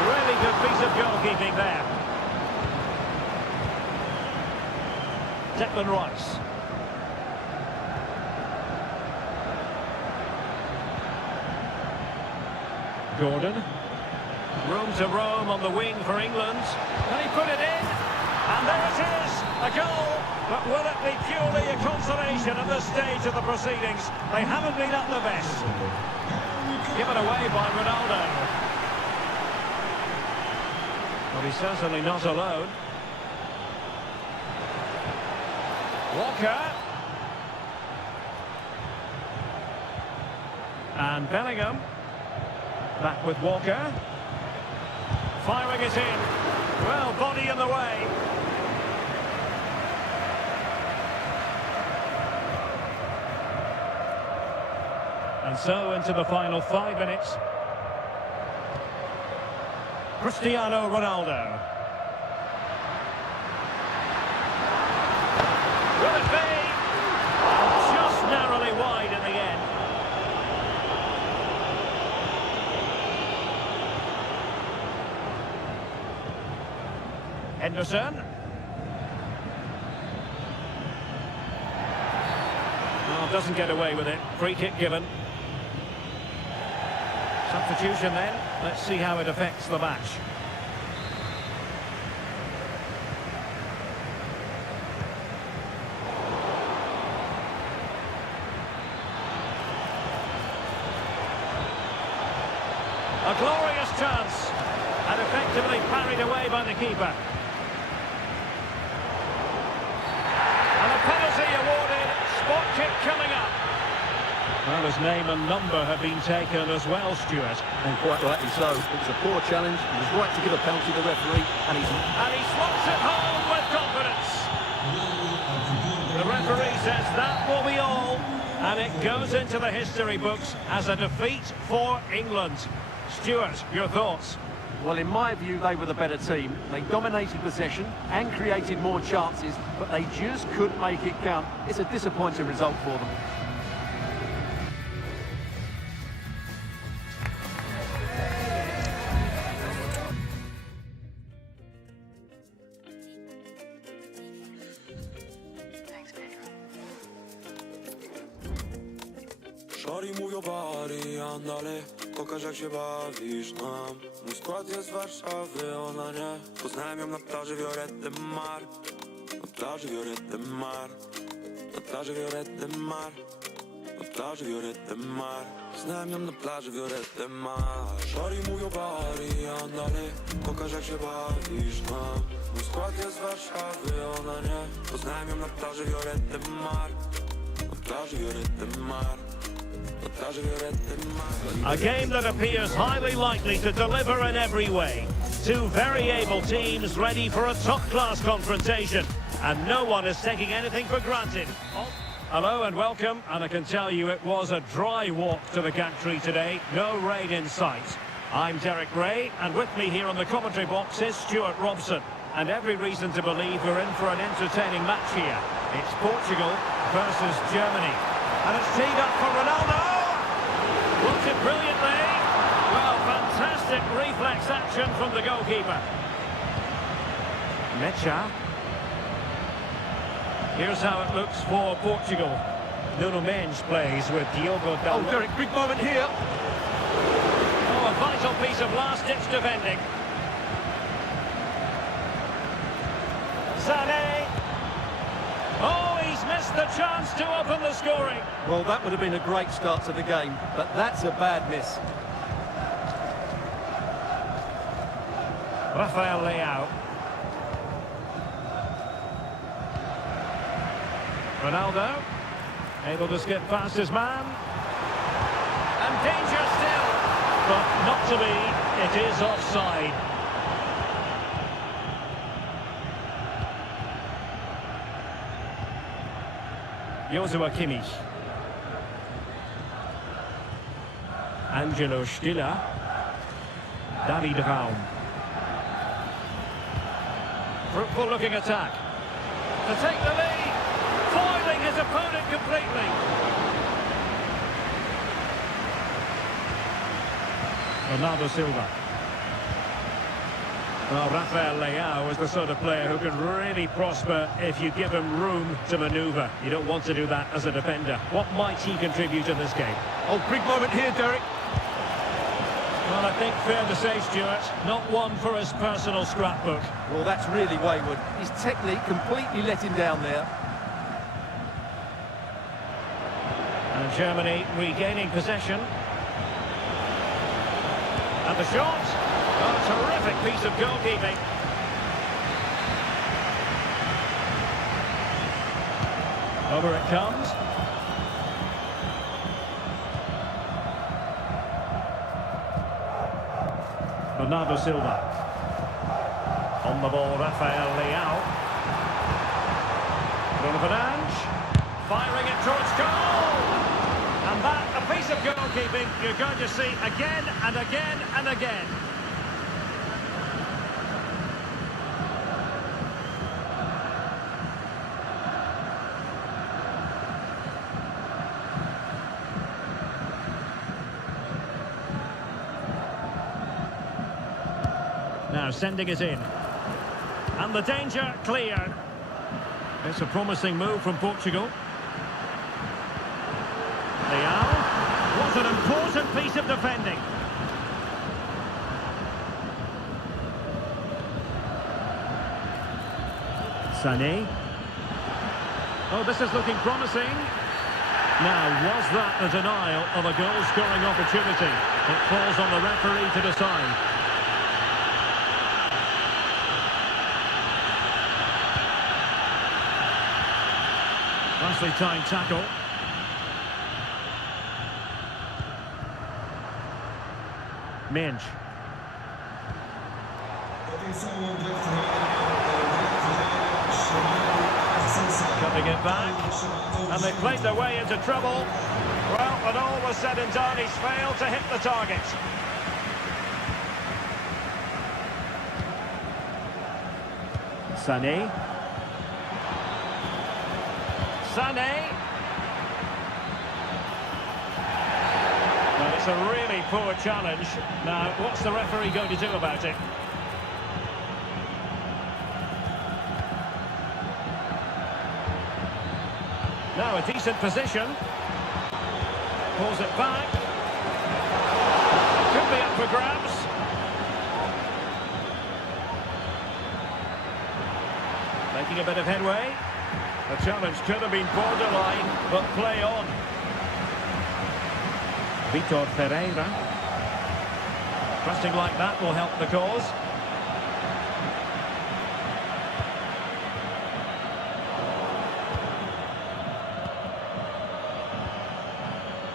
Really good piece of goalkeeping there. Declan Rice. Gordon. Room to roam on the wing for England. Can he put it in? And there it is, a goal. But will it be purely a consolation at this stage of the proceedings? They haven't been at their best. Given away by Ronaldo. Well, he's certainly not alone. Walker. And Bellingham. Back with Walker. Firing it in. Well, body in the way. And so into the final 5 minutes. Cristiano Ronaldo. Will it be? Just narrowly wide in the end. Henderson. Well, doesn't get away with it. Free kick given. Substitution then. Let's see how it affects the match. A glorious chance. And effectively parried away by the keeper. And a penalty awarded. Spot kick coming up. Well, his name and number have been taken as well, Stuart. And quite rightly so. It was a poor challenge. He was right to give a penalty to the referee. And he slots it home with confidence. The referee says that will be all. And it goes into the history books as a defeat for England. Stuart, your thoughts? Well, in my view, they were the better team. They dominated possession and created more chances, but they just couldn't make it count. It's a disappointing result for them. Szori mówią bari, andale, pokaż jak się bawisz nam. Mój skład jest z Warszawy, ona nie. Poznałem ją na plaży Violette de Mar. Na plaży Violette de Mar. Na plaży Violette de Mar. Na plaży Violette de Mar. Poznałem ją na plaży Violette de Mar. Szori mówią bari, andale, pokaż jak się bawisz nam. Mój skład jest z Warszawy, ona nie. Poznałem ją na plaży Violette de Mar. Na plaży Violette de Mar. A game that appears highly likely to deliver in every way. Two very able teams ready for a top-class confrontation. And no one is taking anything for granted. Hello and welcome. And I can tell you it was a dry walk to the gantry today. No rain in sight. I'm Derek Ray, and with me here on the commentary box is Stuart Robson. And every reason to believe we're in for an entertaining match here. It's Portugal versus Germany. And it's teed up for Ronaldo. Blocked it brilliantly. Well, fantastic reflex action from the goalkeeper. Mecha. Here's how it looks for Portugal. Nuno Mendes plays with Diogo Dalot. Oh, Derek, big moment here. Oh, a vital piece of last-ditch defending. Sané. Oh, he's missed the chance to open the scoring. Well, that would have been a great start to the game, but that's a bad miss. Rafael Leao. Ronaldo, able to skip past his man. And danger still. But not to be, it is offside. Joshua Kimmich. Angelo Stiller. David Raum. Fruitful looking attack. To take the lead. Foiling his opponent completely. Ronaldo Silva. Well, Rafael Leao is the sort of player who can really prosper if you give him room to manoeuvre. You don't want to do that as a defender. What might he contribute in this game? Oh, big moment here, Derek. Well, I think fair to say, Stuart, not one for his personal scrapbook. Well, that's really wayward. His technique completely let him down there. And Germany regaining possession. And the shot. Oh, terrific piece of goalkeeping. Over it comes. Bernardo Silva. On the ball, Rafael Leao. Bruno Fernandes. Firing it towards goal. And that, a piece of goalkeeping you're going to see again and again and again. Now sending it in. And the danger cleared. It's a promising move from Portugal. Leao. What an important piece of defending. Sané. Oh, this is looking promising. Now, was that a denial of a goal-scoring opportunity? It falls on the referee to decide. Nicely timed tackle. Minch. Cutting it back. And they played their way into trouble. Well, when all was said and done, he's failed to hit the target. Sané. Sané. Well, it's a really poor challenge. Now, what's the referee going to do about it? Now a decent position. Pulls it back. Could be up for grabs. Making a bit of headway. The challenge could have been borderline, but play on. Vitor Pereira. Trusting like that will help the cause.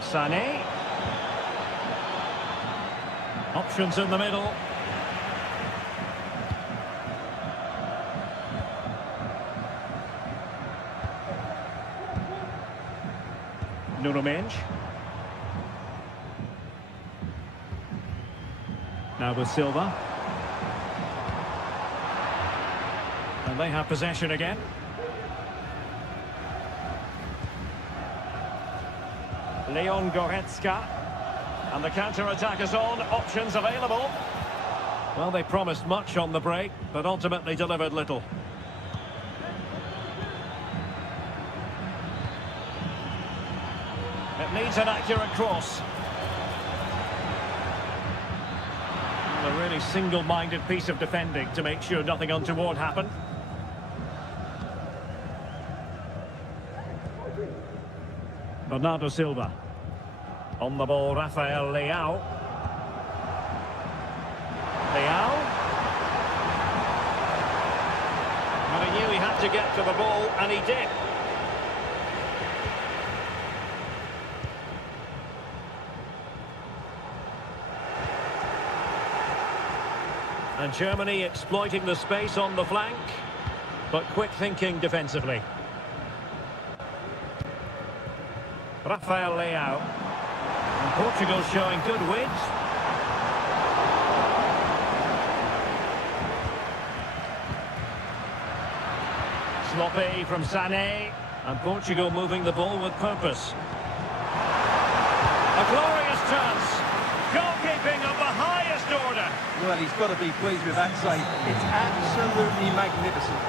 Sané. Options in the middle. Nuno Mendes. Now with Silva. And they have possession again. Leon Goretzka. And the counter-attack is on. Options available. Well, they promised much on the break, but ultimately delivered little. It needs an accurate cross. And a really single-minded piece of defending to make sure nothing untoward happened. Bernardo Silva. On the ball, Rafael Leao. Leao. And he knew he had to get to the ball, and he did. And Germany exploiting the space on the flank, but quick thinking defensively. Rafael Leao. And Portugal showing good width. Sloppy from Sané. And Portugal moving the ball with purpose. A glorious chance. Goalkeeping of the highest order. Well, he's got to be pleased with that save. It's absolutely magnificent.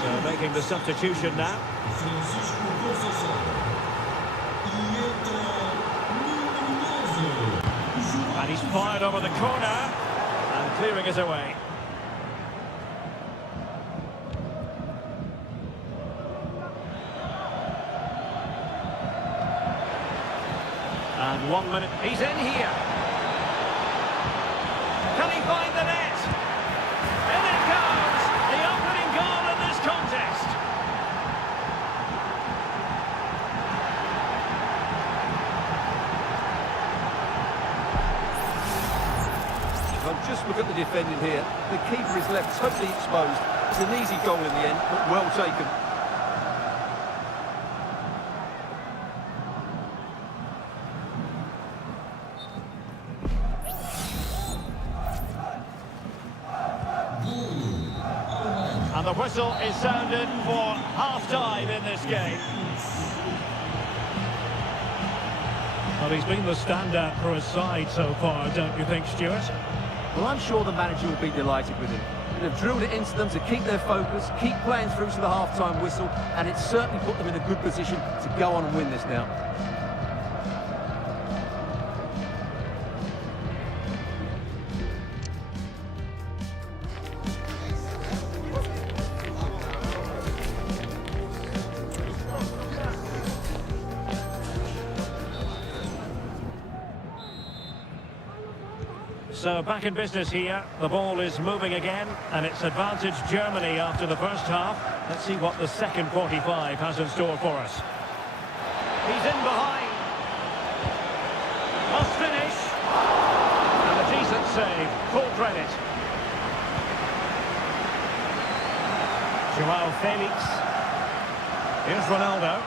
So making the substitution now. He's fired over the corner and clearing it away. And 1 minute. He's in here. Can he find the net? In it goes! The opening goal in this contest. Well, just look at the defending here. The keeper is left totally exposed. It's an easy goal in the end, but well taken. And the whistle is sounded for half-time in this game. Well, he's been the standout for his side so far, don't you think, Stuart? Well, I'm sure the manager will be delighted with him. They've drilled it into them to keep their focus, keep playing through to the half-time whistle, and it's certainly put them in a good position to go on and win this now. So back in business here, the ball is moving again, and it's advantage Germany after the first half. Let's see what the second 45 has in store for us. He's in behind. Must finish. And a decent save, full credit. Joao Felix. Here's Ronaldo.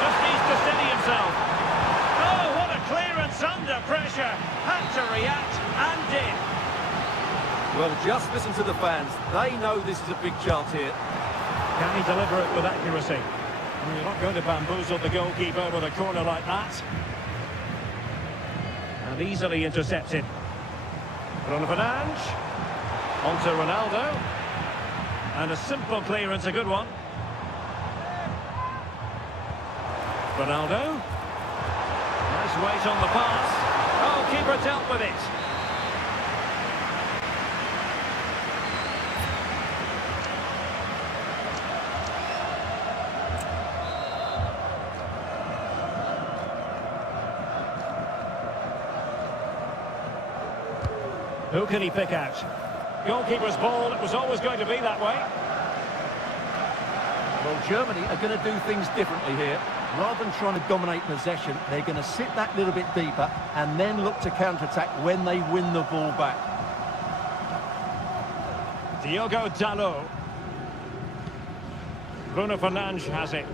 Just needs to steady himself. Clearance under pressure, had to react and did. Well, just listen to the fans. They know this is a big chance here. Can he deliver it with accuracy? Well, you're not going to bamboozle the goalkeeper with a corner like that. And easily intercepted. Bruno Fernandes. On to Ronaldo. And a simple clearance, a good one. Ronaldo. Nice weight on the pass. Oh, keeper dealt with it. Who can he pick out? Goalkeeper's ball, it was always going to be that way. Well, Germany are going to do things differently here. Rather than trying to dominate possession, they're going to sit that little bit deeper and then look to counter-attack when they win the ball back. Diogo Dalot. Bruno Fernandes has it.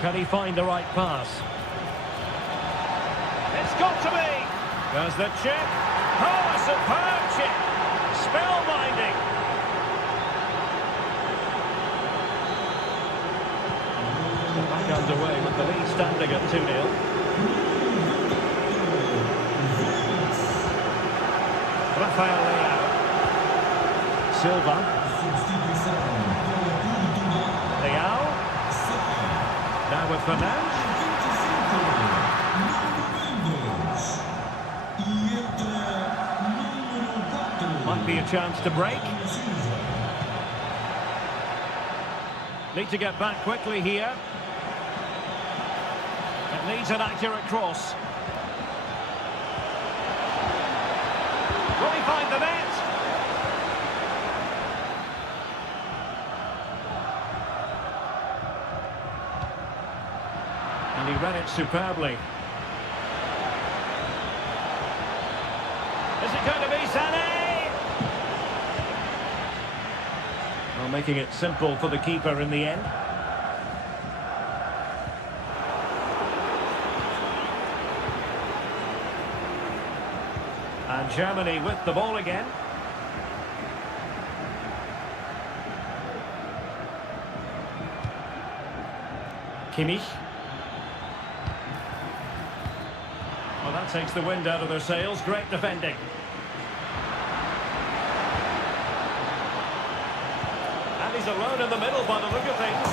Can he find the right pass? It's got to be! There's the chip. Oh, a superb chip! Spellbinding! Back underway with the lead standing at 2-0. Rafael Leao. Silva. Leao. Now with Fernandes. Might be a chance to break. Need to get back quickly here. It needs an accurate cross. Will he find the net? And he read it superbly. Is it going to be Sané? Well, making it simple for the keeper in the end. And Germany with the ball again. Kimmich. Well, that takes the wind out of their sails. Great defending. And he's alone in the middle by the look of things.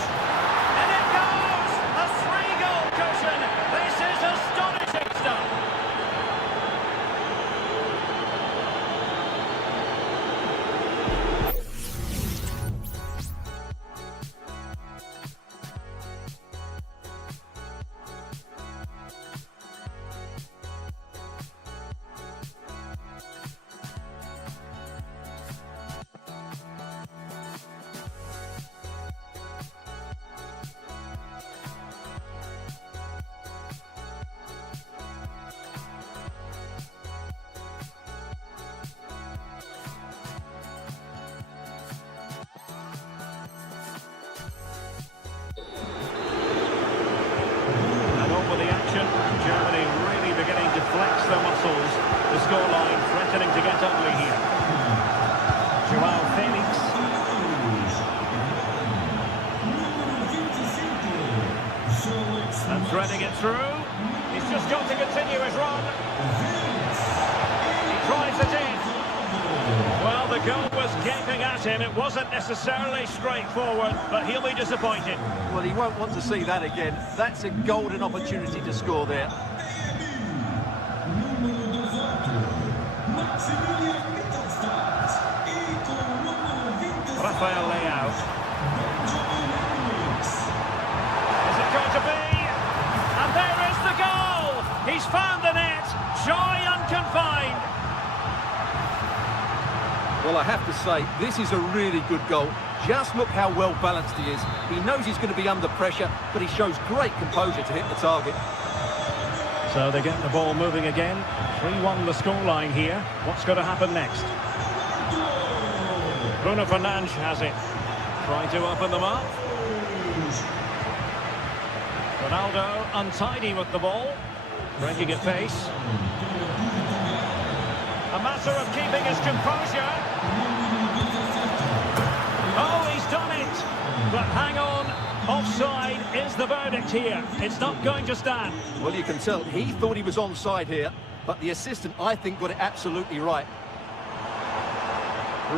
threading it through. He's just got to continue his run. He tries it in. Well, the goal was gaping at him. It wasn't necessarily straightforward, but he'll be disappointed. Well, he won't want to see that again. That's a golden opportunity to score there. Rafael Leao. Is it going to be? And there is the goal! He's found the net. Joy unconfined. Well, I have to say, this is a really good goal. Just look how well balanced he is. He knows he's going to be under pressure, but he shows great composure to hit the target. So they get the ball moving again. 3-1 the scoreline here. What's going to happen next? Bruno Fernandes has it. Trying to open them up. Ronaldo untidy with the ball. Breaking at pace. A matter of keeping his composure. Oh, he's done it. But hang on. Offside is the verdict here. It's not going to stand. Well, you can tell he thought he was onside here, but the assistant, I think, got it absolutely right.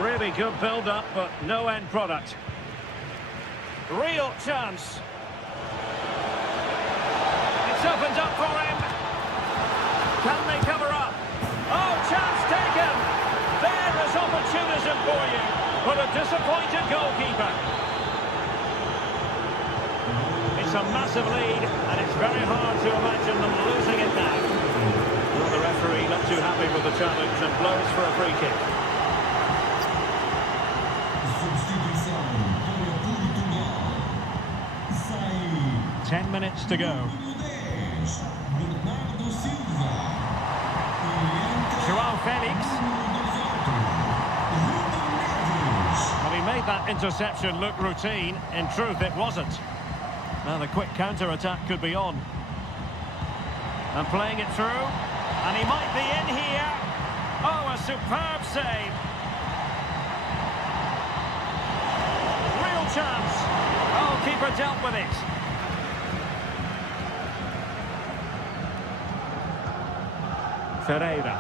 Really good build-up, but no end product. Real chance. It's opened up for him. Can they cover up? Oh, chance taken. There is opportunism for you, but a disappointed goalkeeper. It's a massive lead, and it's very hard to imagine them losing it now. Well, the referee not too happy with the challenge and blows for a free kick. 10 minutes to go. João Felix. Well, he made that interception look routine. In truth, it wasn't. Now the quick counter-attack could be on. And playing it through. And he might be in here. Oh, a superb save. Real chance. Oh, keeper dealt with it. Ferreira.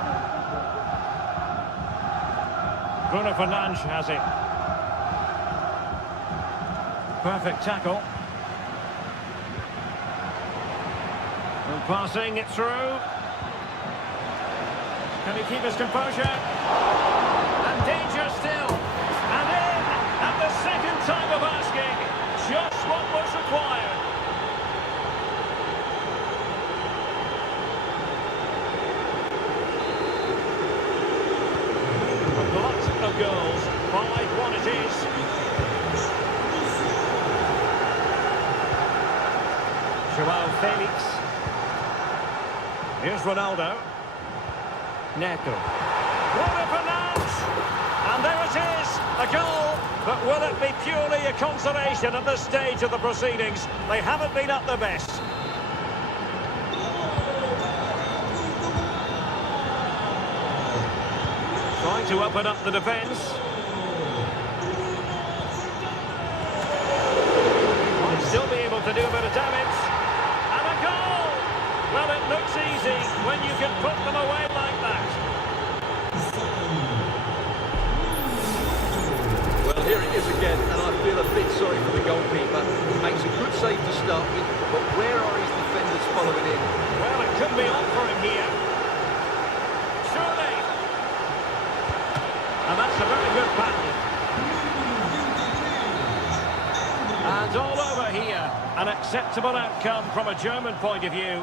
Bruno Fernandes has it. Perfect tackle. And passing it through. Can he keep his composure? And danger still. And in at the second time of asking. Just what was required. Of goals, 5-1 it is. João Felix. Here's Ronaldo. Neto. Bruno Fernandes. And there it is, a goal. But will it be purely a consolation at this stage of the proceedings? They haven't been at their best. Trying to open up the defence. Might still be able to do a bit of damage. And a goal! Well, it looks easy when you can put them away like that. Well, here it is again, and I feel a bit sorry for the goalkeeper. He makes a good save to start with, but where are his defenders following in? Well, it could be on for him here. Surely. And that's a very good pattern. And all over here, an acceptable outcome from a German point of view.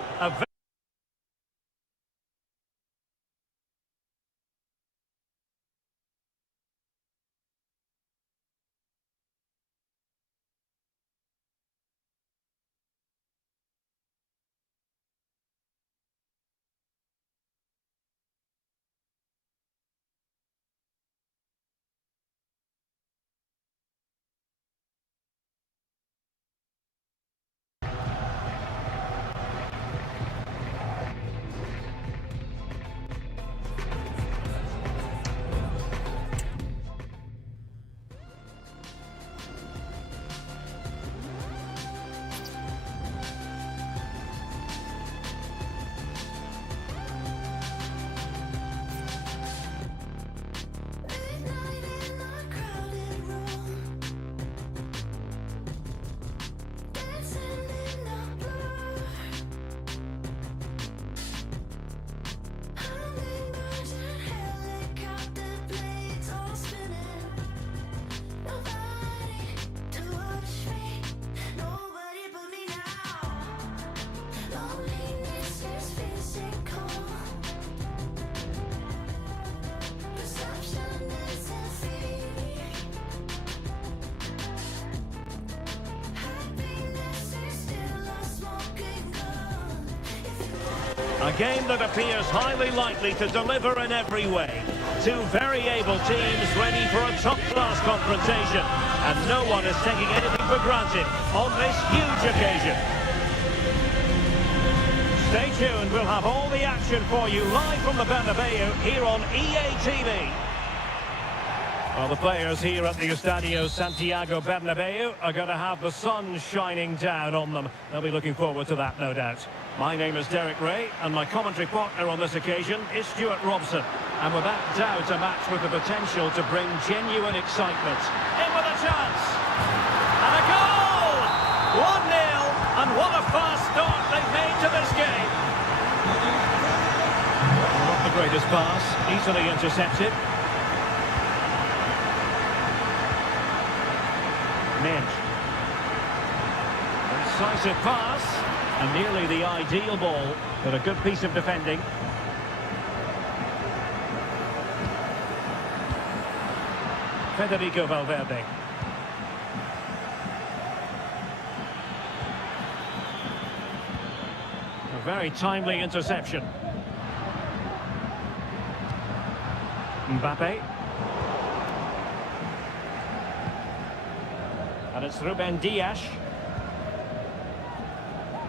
A game that appears highly likely to deliver in every way. Two very able teams ready for a top-class confrontation. And no one is taking anything for granted on this huge occasion. Stay tuned, we'll have all the action for you live from the Bernabeu here on EA TV. Well, the players here at the Estadio Santiago Bernabeu are going to have the sun shining down on them. They'll be looking forward to that, no doubt. My name is Derek Ray, and my commentary partner on this occasion is Stuart Robson. And without doubt, a match with the potential to bring genuine excitement. In with a chance! And a goal! 1-0, and what a fast start they've made to this game. Not the greatest pass, easily intercepted. Incisive pass, and nearly the ideal ball, but a good piece of defending. Federico Valverde. A very timely interception. Mbappe. And it's Ruben Dias.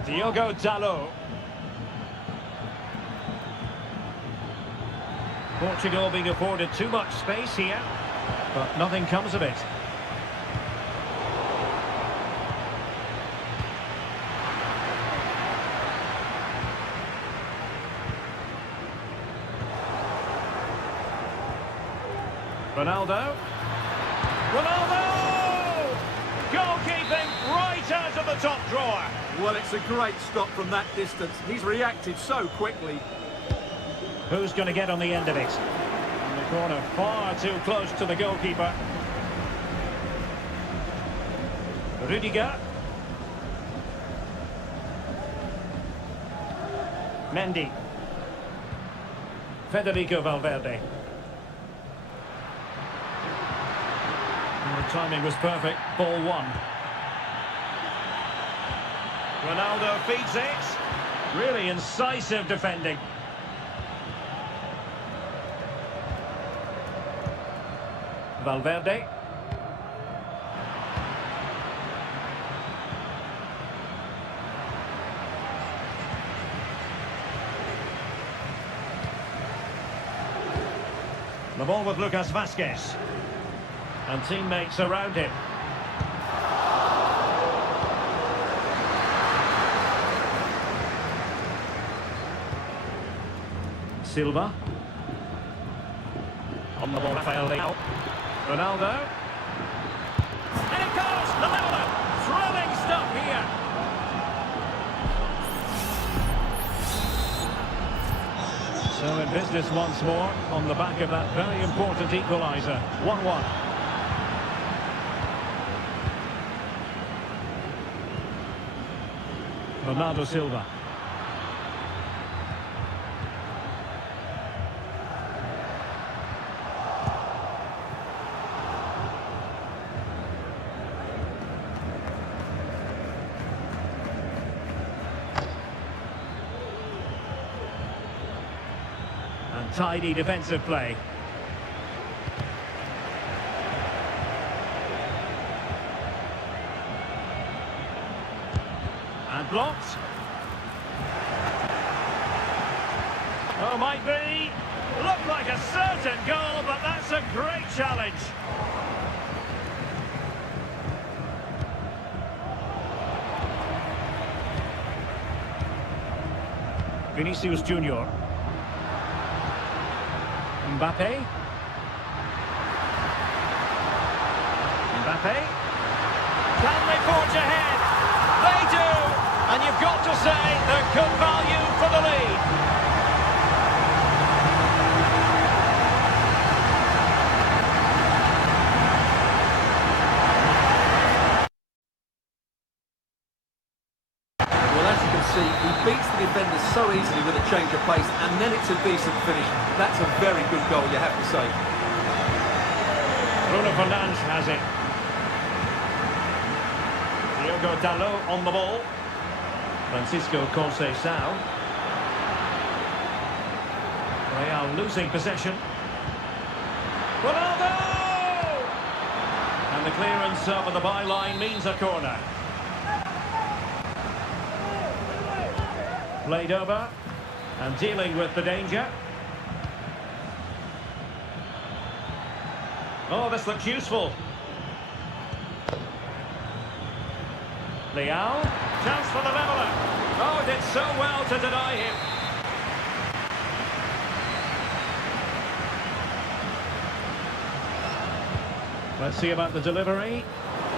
Diogo Dalot. Portugal being afforded too much space here, but nothing comes of it. Ronaldo. Goalkeeping right out of the top drawer. Well, it's a great stop from that distance. He's reacted so quickly. Who's going to get on the end of it? In the corner, far too close to the goalkeeper. Rudiger. Mendy. Federico Valverde. The timing was perfect. Ball one. Ronaldo feeds it. Really incisive defending. Valverde. The ball with Lucas Vazquez. And teammates around him. Silva. On the ball, Rafael Leao. Ronaldo. And it goes! The leveler! Thrilling stuff here! So in business once more, on the back of that very important equaliser. 1-1. Bernardo Silva. And tidy defensive play. And blocked. Oh, might be. Looked like a certain goal, but that's a great challenge. Vinicius Junior. Mbappe. Mbappe. Can they forge ahead? They do! And you've got to say they're good value for the lead. Well, as you can see, he beats the defenders so easily with a change of pace, and then it's a decent finish. That's a very good goal, you have to say. Bruno Fernandes has it. Diogo Dalot on the ball. Francisco Conceição. Real losing possession. Ronaldo! And the clearance over the byline means a corner. Played over and dealing with the danger. Oh, this looks useful. Leal, chance for the leveller. Oh, did so well to deny him. Let's see about the delivery.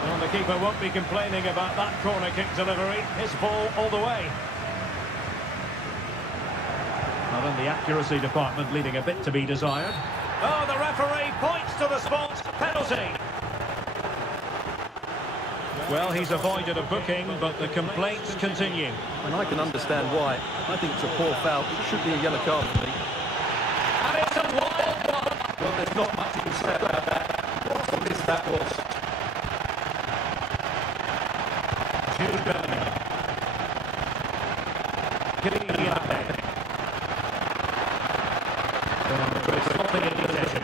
Well, the keeper won't be complaining about that corner kick delivery. His ball all the way. Not in the accuracy department, leaving a bit to be desired. Oh, the referee points to the spot. Penalty. Well, he's avoided a booking, but the complaints continue. And I can understand why. I think it's a poor foul. It should be a yellow card for me. And it's a wild one. Well, there's not much you can say about that. What a miss that was. Jude Bellingham. Kylian Mbappe. Stopping in possession.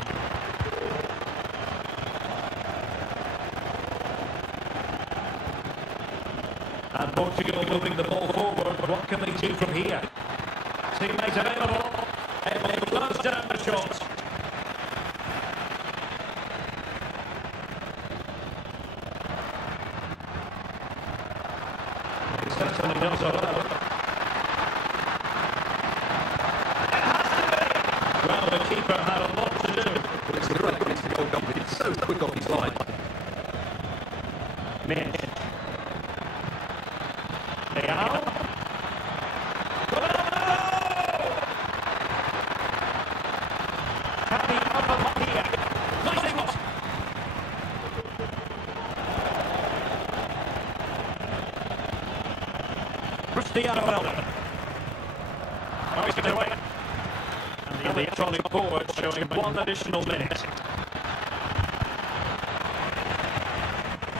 And Portugal moving the ball forward. What can they do from here? Teammate available. It will close down the shot. It's certainly not so low. Well, the keeper had a lot to do. It's a great goal company. It's so quick off his line. Miss. Leal. Happy up here. Nice shot. Cristiano Ronaldo. Oh, he's getting away. And the electronic board showing 1 additional minute.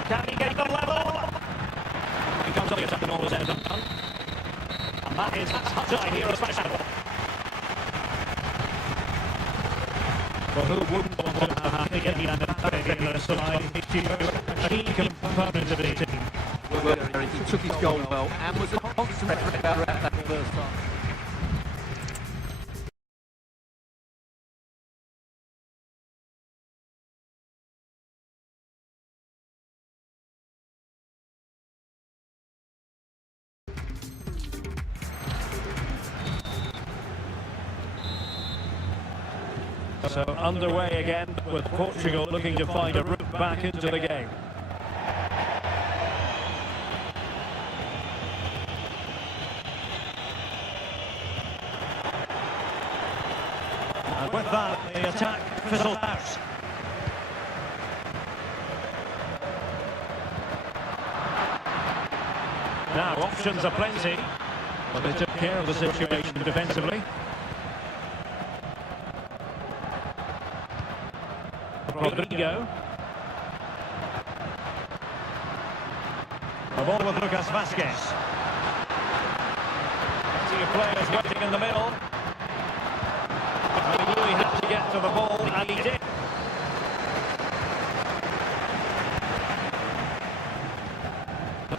Can he get the level? He comes on the attack and all is done. And that is half-time here at Spanish. Well, who wouldn't want to have Kylian Mbappe in their side? He's a key component of the team. Well, he took his goal well and was a constant threat at that first time. So underway again with Portugal looking to find a route back into the game. And with that, the attack fizzled out. Now, options are plenty, but they took care of the situation defensively. Rodrigo. The ball with Lucas Vazquez. Plenty of players waiting in the middle. He knew he had to get to the ball, and he did.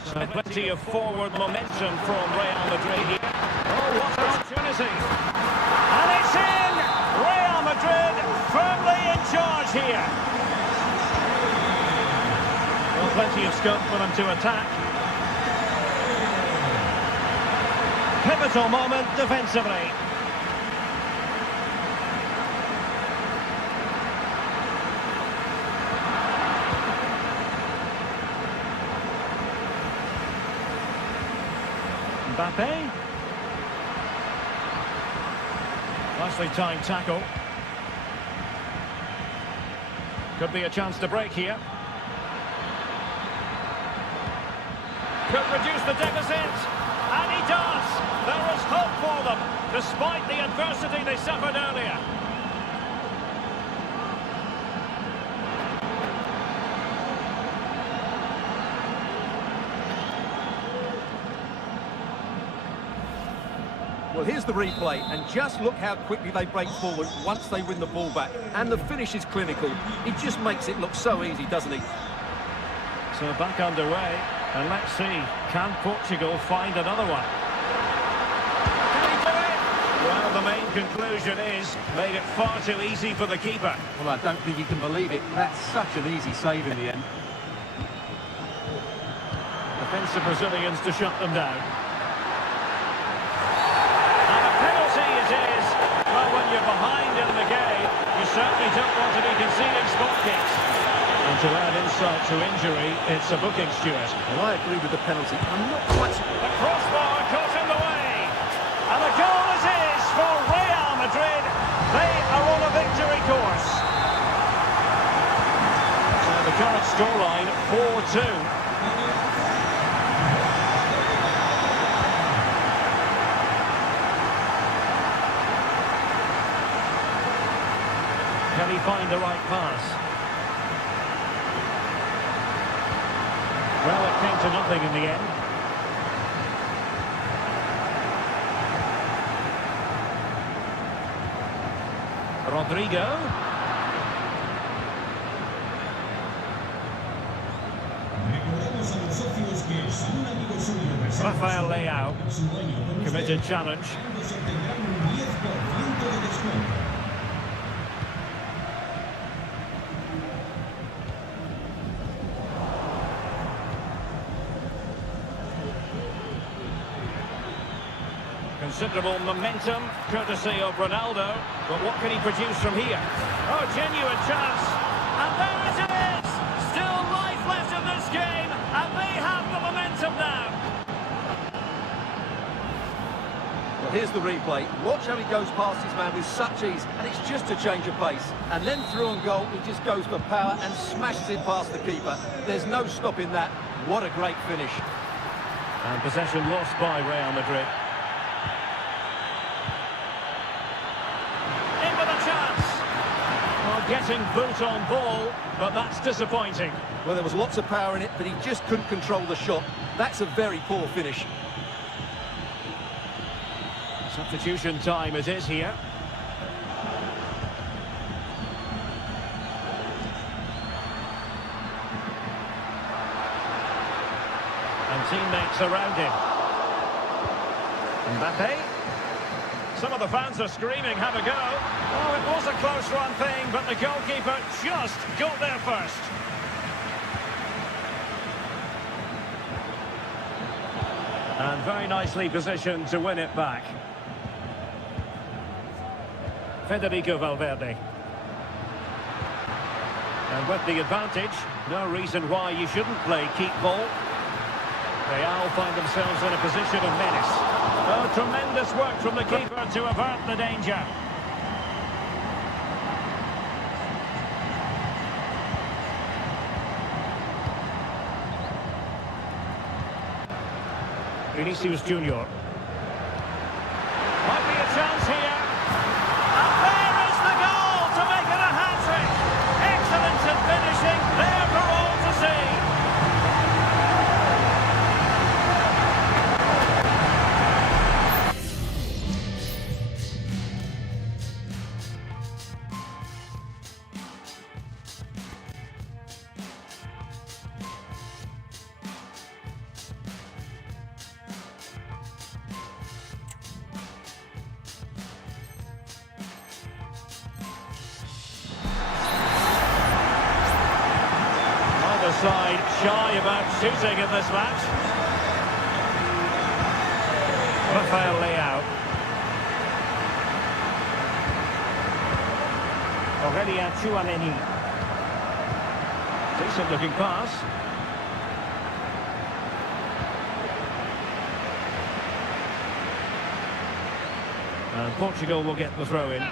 So plenty of forward momentum from Real Madrid here. Oh, what an opportunity. And it's in! Real Madrid firmly in charge here. Well, plenty of scope for them to attack. Pivotal moment defensively. Mbappe. Nicely timed tackle. Could be a chance to break here. Could reduce the deficit. And he does. There is hope for them, despite the adversity they suffered earlier. Well, here's the replay, and just look how quickly they break forward once they win the ball back. And the finish is clinical. He just makes it look so easy, doesn't he? So back underway, and let's see, can Portugal find another one? Can he do it? Well, the main conclusion is, made it far too easy for the keeper. Well, I don't think you can believe it. That's such an easy save in the end. Defensive Brazilians to shut them down. And a penalty it is. Well, when you're behind in the game, you certainly don't want to be conceding spot kicks. And to add insult to injury, it's a booking, Stuart. Well, I agree with the penalty. I'm not quite... The crossbar caught in the way. And the goal it is for Real Madrid. They are on a victory course. So the current scoreline, 4-2. Can he find the right pass? Well, it came to nothing in the end. Rodrigo. Rafael Leao. Committed challenge. Considerable momentum, courtesy of Ronaldo. But what can he produce from here? Oh, genuine chance. And there it is! Still life left in this game, and they have the momentum now. Well, here's the replay. Watch how he goes past his man with such ease, and it's just a change of pace. And then through on goal, he just goes for power and smashes it past the keeper. There's no stopping that. What a great finish. And possession lost by Real Madrid. Getting boot on ball, but that's disappointing. Well, there was lots of power in it, but he just couldn't control the shot. That's a very poor finish. Substitution time it is here. And teammates around him. Mbappe. Some of the fans are screaming, have a go. Oh, it was a close run thing, but the goalkeeper just got there first. And very nicely positioned to win it back. Federico Valverde. And with the advantage, no reason why you shouldn't play keep ball. Real find themselves in a position of menace. Oh, tremendous work from the keeper to avert the danger. Vinicius Junior. Might be a chance here. And there is the goal to make it a hat-trick. Excellence in finishing, there for all to see. Side shy about shooting in this match. Rafael Leao. Aurelien Tchouameni. Decent looking pass. And Portugal will get the throw in.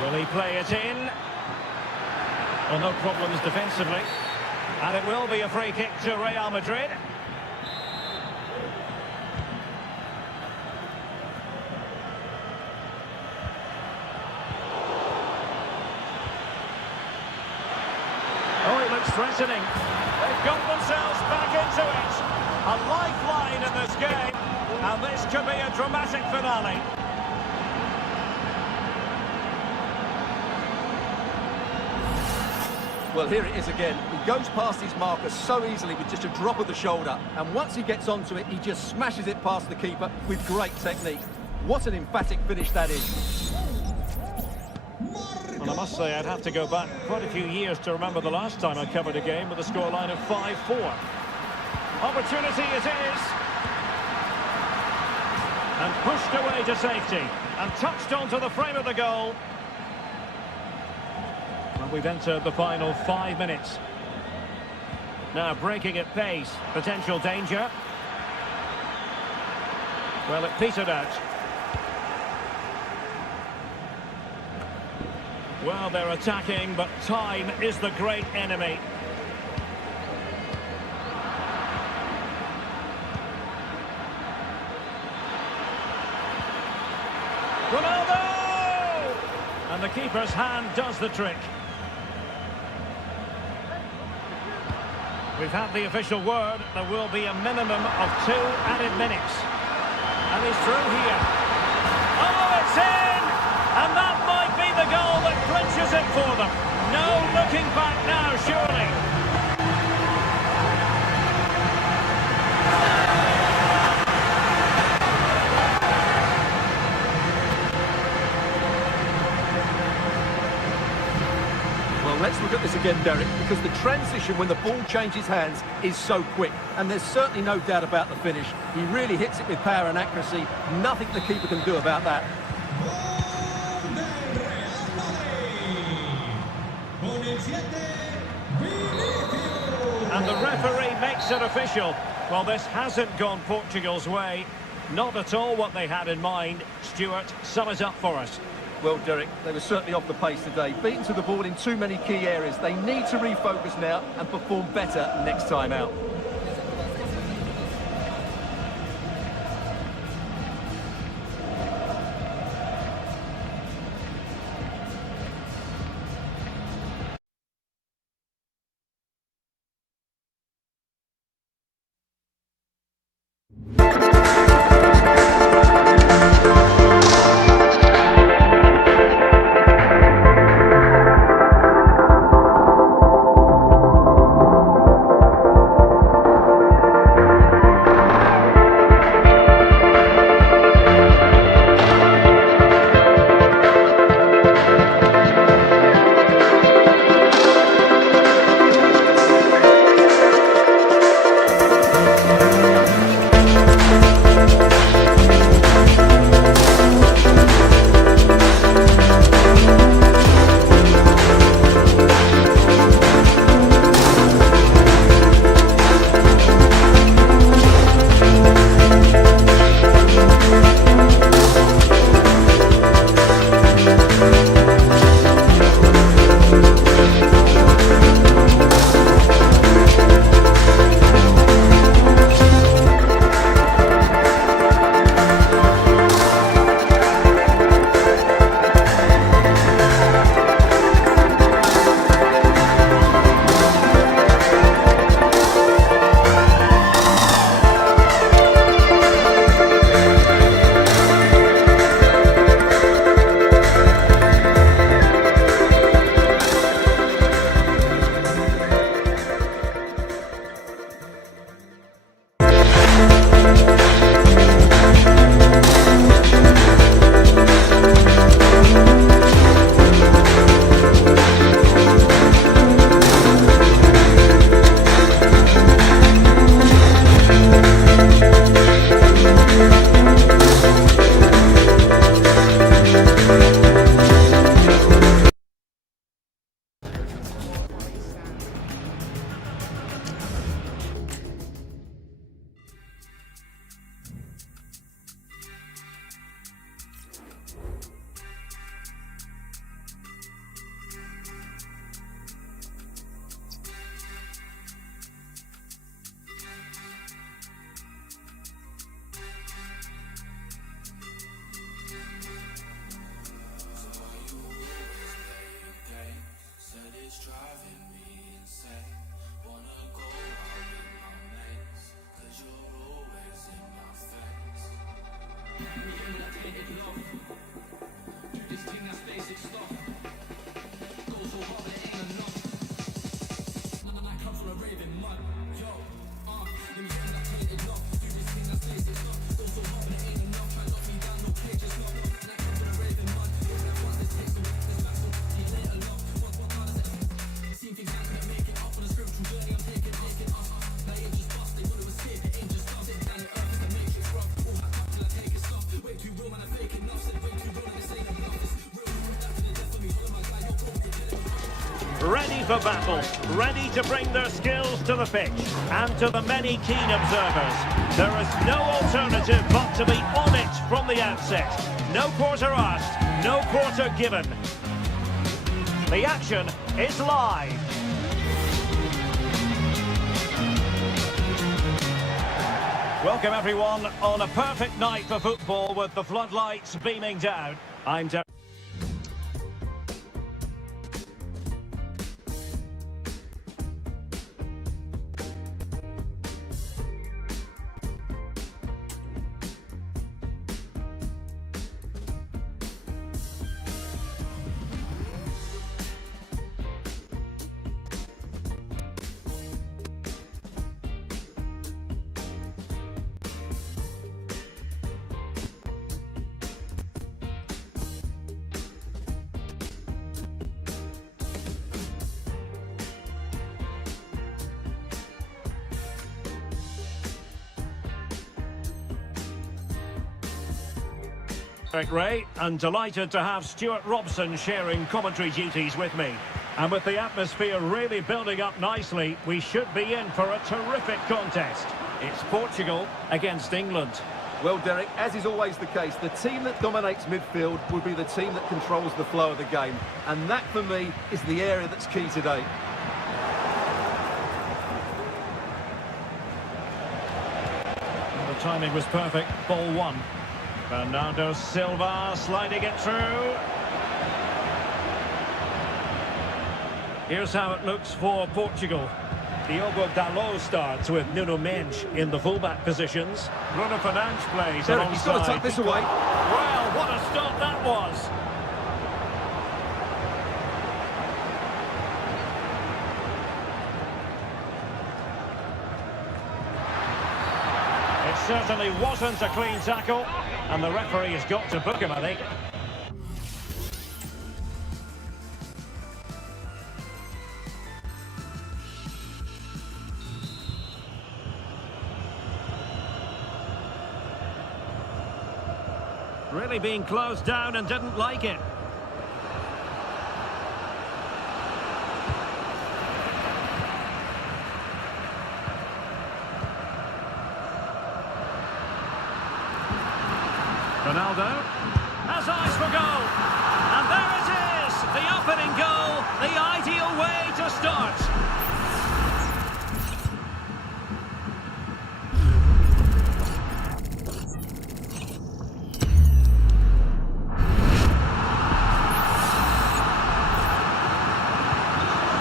Will he play it in? Well, no problems defensively. And it will be a free kick to Real Madrid. Oh, it looks threatening. They've got themselves back into it. A lifeline in this game. And this could be a dramatic finale. Well, here it is again. He goes past his marker so easily with just a drop of the shoulder. And once he gets onto it, he just smashes it past the keeper with great technique. What an emphatic finish that is. Well, I must say I'd have to go back quite a few years to remember the last time I covered a game with a scoreline of 5-4. Opportunity it is. And pushed away to safety. And touched onto the frame of the goal. Well, we've entered the final 5 minutes. Now breaking at pace. Potential danger. Well, it petered out. Well, they're attacking, but time is the great enemy. Ronaldo! And the keeper's hand does the trick. We've had the official word. There will be a minimum of 2 added minutes. And he's through here. Oh, it's in! And that might be the goal that clinches it for them. No looking back now, surely. Well, let's look at this again, Derek, because the transition when the ball changes hands is so quick. And there's certainly no doubt about the finish. He really hits it with power and accuracy. Nothing the keeper can do about that. And the referee makes it official. Well, this hasn't gone Portugal's way. Not at all what they had in mind. Stuart, sum it up for us. Well, Derek, they were certainly off the pace today. Beaten to the ball in too many key areas. They need to refocus now and perform better next time out. Ready for battle, ready to bring their skills to the pitch. And to the many keen observers, there is no alternative but to be on it from the outset. No quarter asked, no quarter given. The action is live. Welcome everyone on a perfect night for football with the floodlights beaming down. I'm Derek. Derek Ray, and delighted to have Stuart Robson sharing commentary duties with me. And with the atmosphere really building up nicely, we should be in for a terrific contest. It's Portugal against England. Well, Derek, as is always the case, the team that dominates midfield will be the team that controls the flow of the game. And that, for me, is the area that's key today. And the timing was perfect. Ball one. Bernardo Silva sliding it through. Here's how it looks for Portugal. Diogo Dalot starts with Nuno Mendes in the fullback positions. Bruno Fernandes plays Derek, he's got to tuck this away. Well, what a stop that was. It certainly wasn't a clean tackle, and the referee has got to book him, I think. Really being closed down and didn't like it. Ronaldo has eyes for goal. And there it is, the opening goal, the ideal way to start.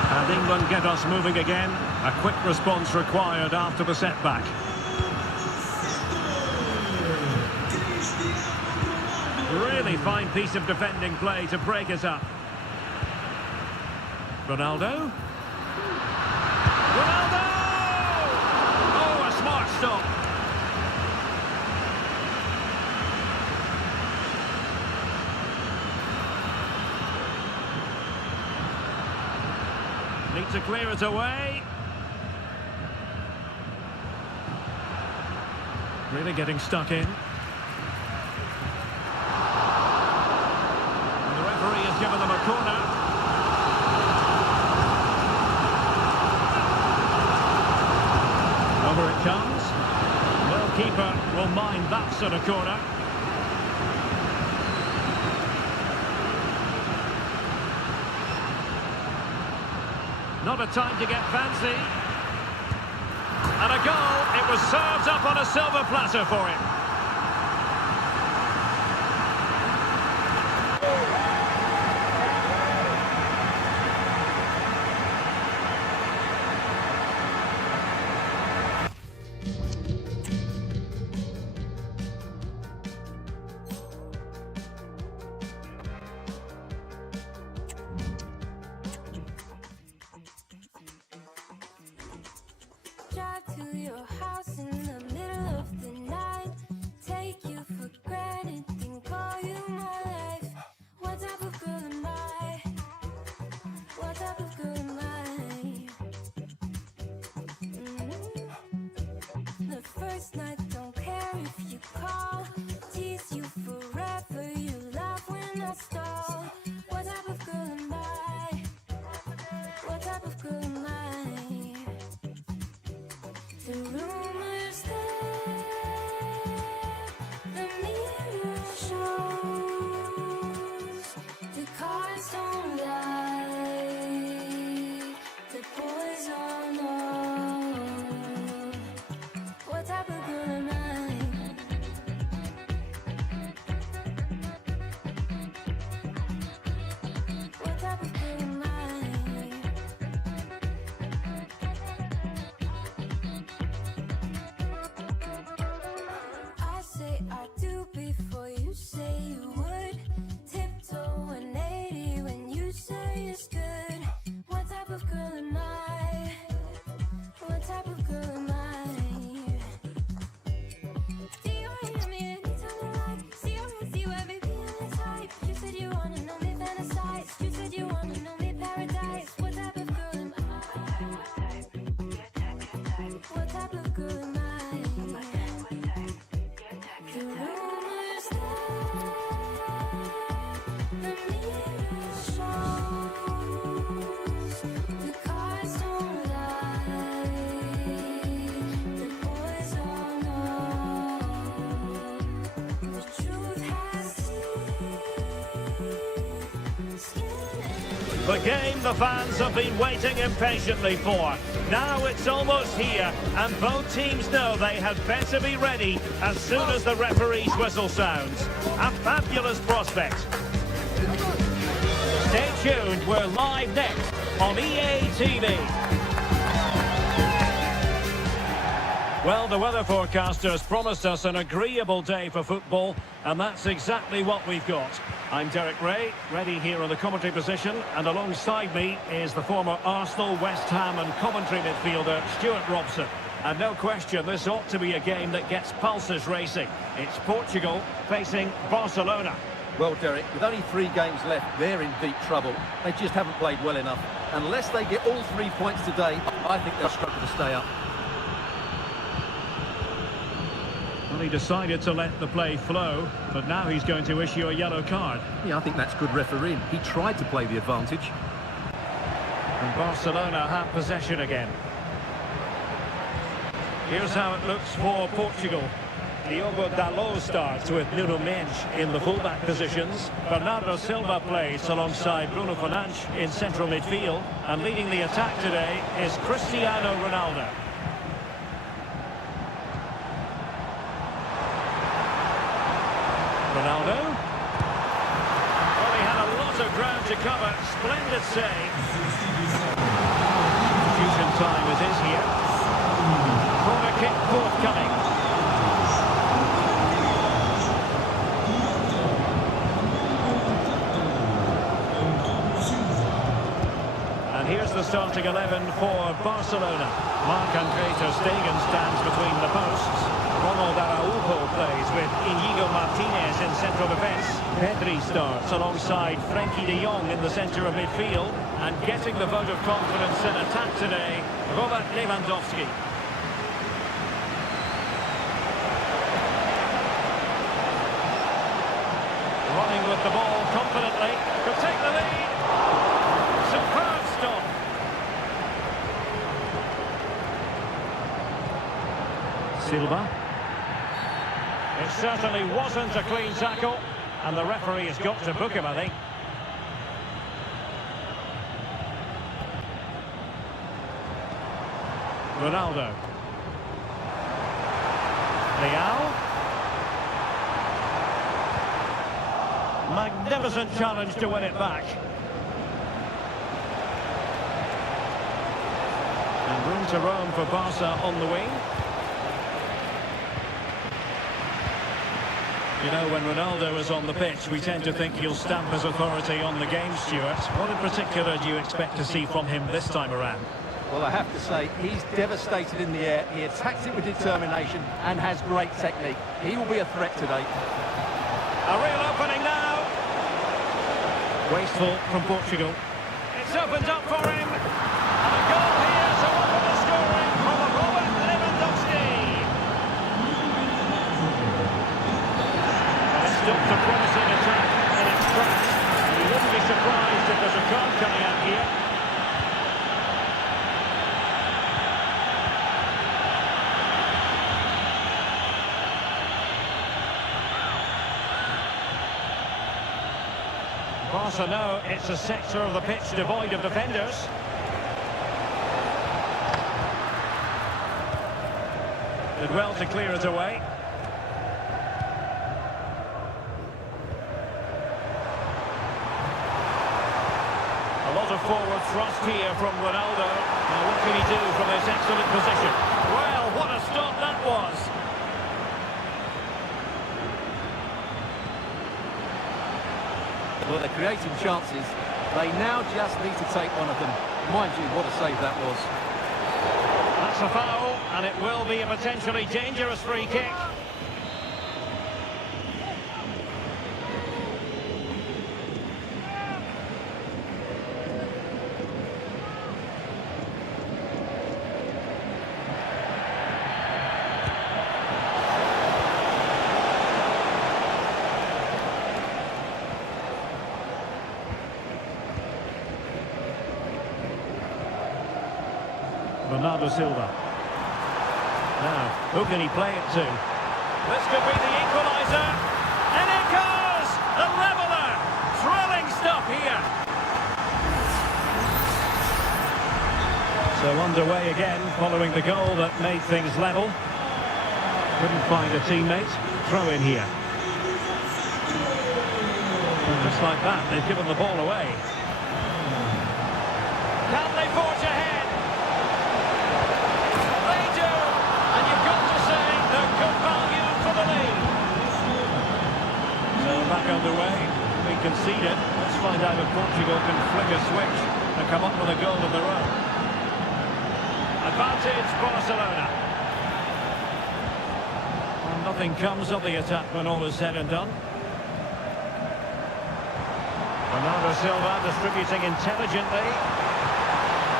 And England get us moving again. A quick response required after the setback. Really fine piece of defending play to break us up. Ronaldo. Ronaldo! Oh, a smart stop. Need to clear it away. Really getting stuck in. And the referee has given them a corner. Over it comes. Well, keeper will mind that sort of corner. Not a time to get fancy. And a goal. It was served up on a silver platter for him. drive to your house in the middle of the night. Take you for granted, then call you my life. What type of girl am I? What type of girl am I? The first night, don't care if you call. Tease you forever, you laugh when I stall. What type of girl am I? What type of girl am I? The rumors there, the mirror shows. The cards don't lie, the boys all know. What type of girl am I? What type of girl am I? I say I do before you say you would. Tiptoe 180 when you say it's good. What type of girl am I? What type of girl am I? Do you hear me anytime you like? See where baby I'm the type. You said you wanna know me fantasize. You said you wanna know me paradise. What type of girl am I? What type of girl am I? The rumors there, the mirror shows. The cards don't lie, the boys all know. The truth has teeth, skin and The game the fans have been waiting impatiently for. Now it's almost here, and both teams know they had better be ready as soon as the referee's whistle sounds. A fabulous prospect. Stay tuned, we're live next on EA TV. Well, the weather forecasters promised us an agreeable day for football, and that's exactly what we've got. I'm Derek Ray, ready here in the commentary position, and alongside me is the former Arsenal, West Ham and Coventry midfielder Stuart Robson. And no question, this ought to be a game that gets pulses racing. It's Portugal facing Barcelona. Well, Derek, with only 3 games left, they're in deep trouble. They just haven't played well enough. Unless they get all 3 points today, I think they'll struggle to stay up. Well, he decided to let the play flow, but now he's going to issue a yellow card. Yeah, I think that's good refereeing. He tried to play the advantage. And Barcelona have possession again. Here's how it looks for Portugal. Diogo Dalot starts with Nuno Mendes in the fullback positions. Bernardo Silva plays alongside Bruno Fernandes in central midfield. And leading the attack today is Cristiano Ronaldo. Ronaldo. Well, he had a lot of ground to cover. Splendid save. Substitution time it is here. Corner kick forthcoming. And here's the starting 11 for Barcelona. Marc-Andre ter Stegen stands between the posts. Ronald Araujo plays with Inigo Martinez in central defence. Pedri starts alongside Frenkie de Jong in the centre of midfield. And getting the vote of confidence in attack today, Robert Lewandowski. Running with the ball confidently, could take the lead. Superb stop. Silva. It certainly wasn't a clean tackle, and the referee has got to book him, I think. Ronaldo. Leao. Magnificent challenge to win it back. And room to roam for Barca on the wing. You know, when Ronaldo is on the pitch, we tend to think he'll stamp his authority on the game, Stuart. What in particular do you expect to see from him this time around? Well, I have to say, he's devastated in the air. He attacks it with determination and has great technique. He will be a threat today. A real opening now. Wasteful from Portugal. It's opened up for him. And a goal here to open the scoring from Robert Lewandowski. And it stopped a promising attack in its tracks. You wouldn't be surprised if there's a card coming out here. Barca know it's a sector of the pitch devoid of defenders. Did well to clear it away. A lot of forward thrust here from Ronaldo. Now what can he do from this excellent position? Well, what a stop that was! Well, they're creating chances. They now just need to take one of them. Mind you, what a save that was. That's a foul, and it will be a potentially dangerous free kick. Bernardo Silva. Now, who can he play it to? This could be the equaliser. And it goes! The leveller! Thrilling stuff here. So underway again, following the goal that made things level. Couldn't find a teammate. Throw in here. And just like that, they've given the ball away. Can they forge ahead? Back underway, we conceded. Let's find out if Portugal can flick a switch and come up with a goal of their own. Advantage Barcelona. Well, nothing comes of the attack when all is said and done. Bernardo Silva distributing intelligently.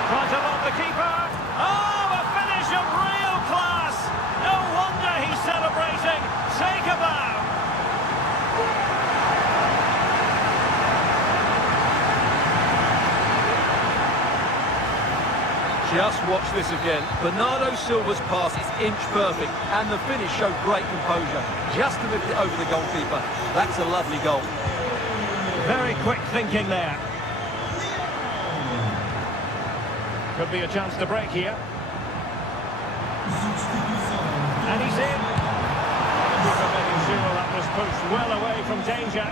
Trying to lob the keeper. Oh, a finish of real class! No wonder he's celebrating. Take a bow. Just watch this again. Bernardo Silva's pass is inch perfect, and the finish showed great composure. Just to lift it over the goalkeeper. That's a lovely goal. Very quick thinking there. Could be a chance to break here. And he's in. Keeper making sure that was pushed well away from danger.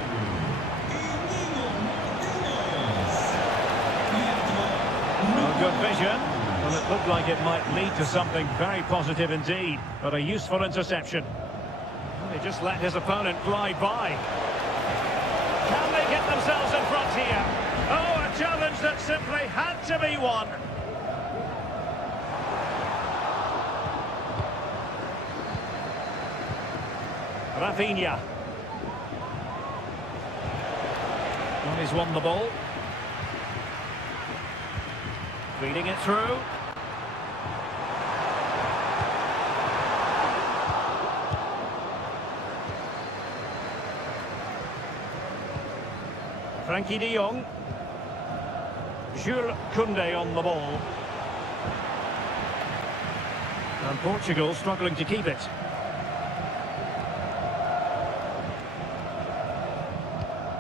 Well, good vision. Well, it looked like it might lead to something very positive indeed, but a useful interception. They just let his opponent glide by. Can they get themselves in front here? Oh, a challenge that simply had to be won. Rafinha. Well, he's won the ball. Feeding it through. Frankie de Jong. Jules Koundé on the ball. And Portugal struggling to keep it.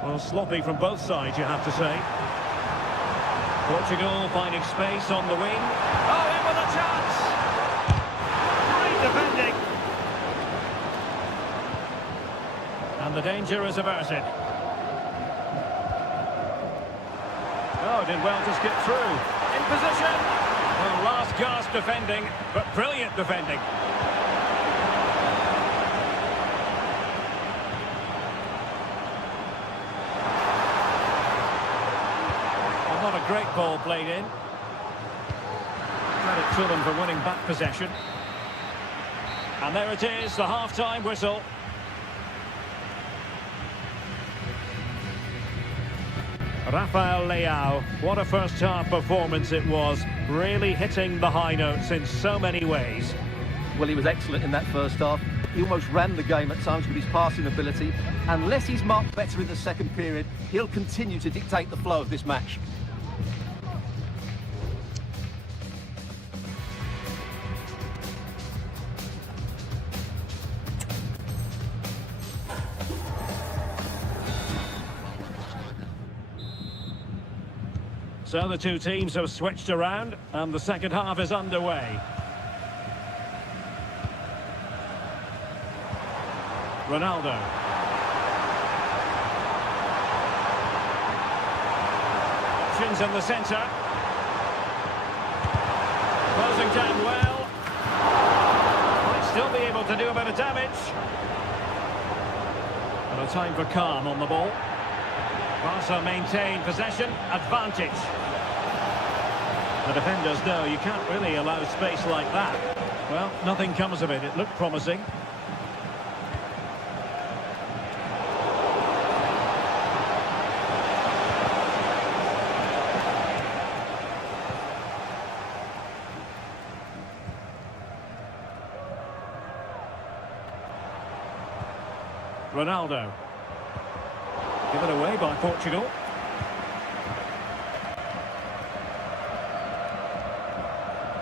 Well, sloppy from both sides, you have to say. Portugal finding space on the wing. Oh, in with a chance! Great defending. And the danger is averted. Oh, did well to skip through. In position. Well, last gasp defending, but brilliant defending. Not a great ball played in. to them for winning back possession. And there it is, the half-time whistle. Rafael Leao, what a first-half performance it was, really hitting the high notes in so many ways. Well, he was excellent in that first half. He almost ran the game at times with his passing ability. Unless he's marked better in the second period, he'll continue to dictate the flow of this match. So the two teams have switched around and the second half is underway. Ronaldo. Options in the centre. Closing down well. Might still be able to do a bit of damage. And a time for calm on the ball. Barca maintain possession, advantage. The defenders know you can't really allow space like that. Well, nothing comes of it. It looked promising. Ronaldo. Given away by Portugal.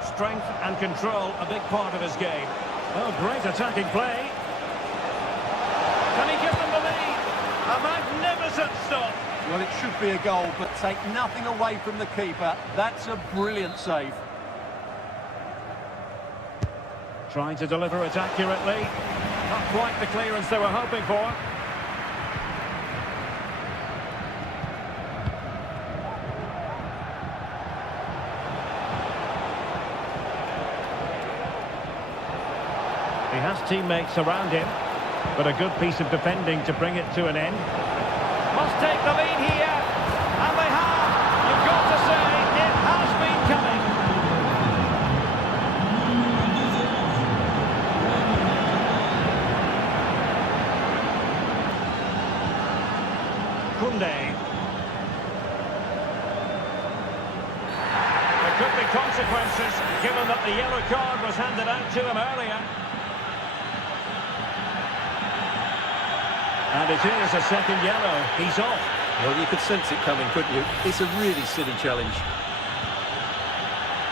Strength and control, a big part of his game. Oh, great attacking play. Can he give them the lead? A magnificent stop. Well, it should be a goal, but take nothing away from the keeper. That's a brilliant save. Trying to deliver it accurately. Not quite the clearance they were hoping for. He has teammates around him, but a good piece of defending to bring it to an end. Must take the lead here, and they have. You've got to say, it has been coming. Kunde. There could be consequences, given that the yellow card was handed out to him earlier. And it is a second yellow. He's off. Well, you could sense it coming, couldn't you? It's a really silly challenge.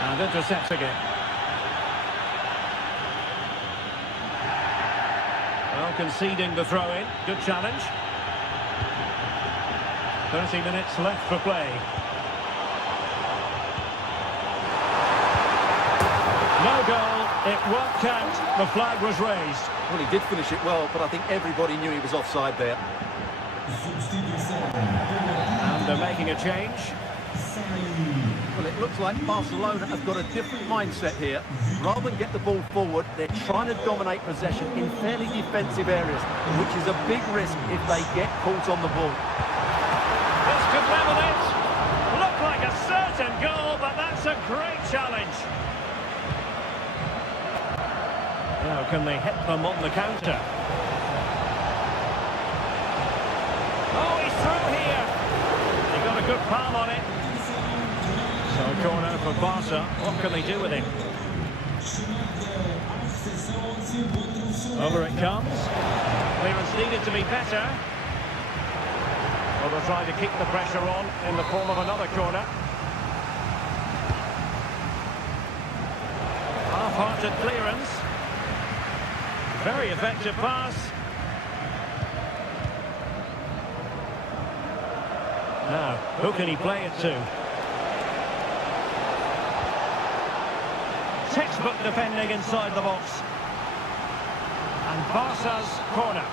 And intercepts again. Well, conceding the throw-in. Good challenge. 30 minutes left for play. No goal. It won't count. The flag was raised. Well, he did finish it well, but I think everybody knew he was offside there. And they're making a change. Well, it looks like Barcelona have got a different mindset here. Rather than get the ball forward, they're trying to dominate possession in fairly defensive areas, which is a big risk if they get caught on the ball. This could level it. Look like a certain goal, but that's a great challenge. Now, can they hit them on the counter? Oh, he's through here. He got a good palm on it. So a corner for Barca. What can they do with him? Over it comes. Clearance needed to be better. Well, they'll try to keep the pressure on in the form of another corner. Half-hearted clearance. Very effective pass. Now, who can he play it to? Textbook defending inside the box. And Barca's corner.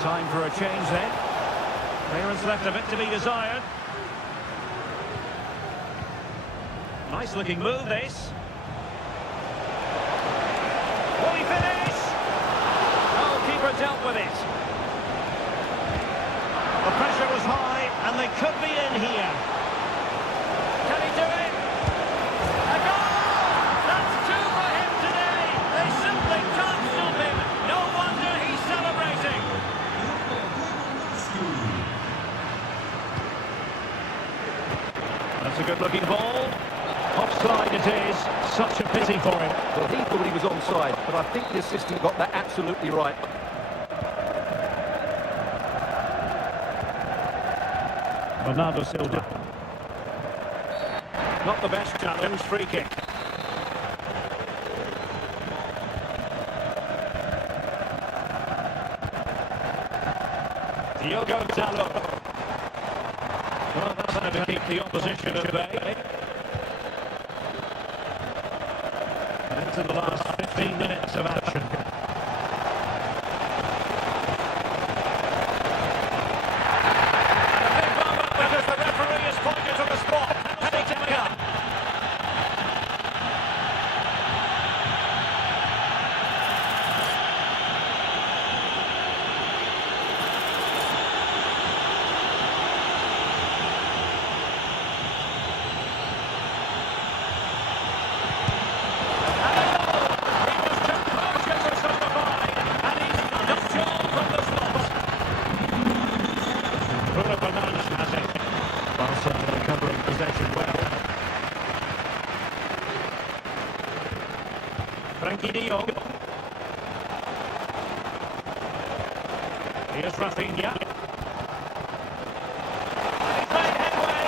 Time for a change then. Clearance left a bit to be desired. Nice looking move this. Will he finish? Goalkeeper dealt with it. The pressure was high and they could be in here. Can he do it? good-looking ball. Offside it is. Such a pity for him. Well, he thought he was onside, but I think the assistant got that absolutely right. Bernardo Silva. Not the best challenge, free kick. Diogo Dalot. Well, that's how to keep the opposition at bay. Into the last 15 minutes of action. And a big moment because the referee has pointed to the spot. Penalty to come. Recovering possession well. Frankie de Jong. Here's Rafinha. And he's made headway.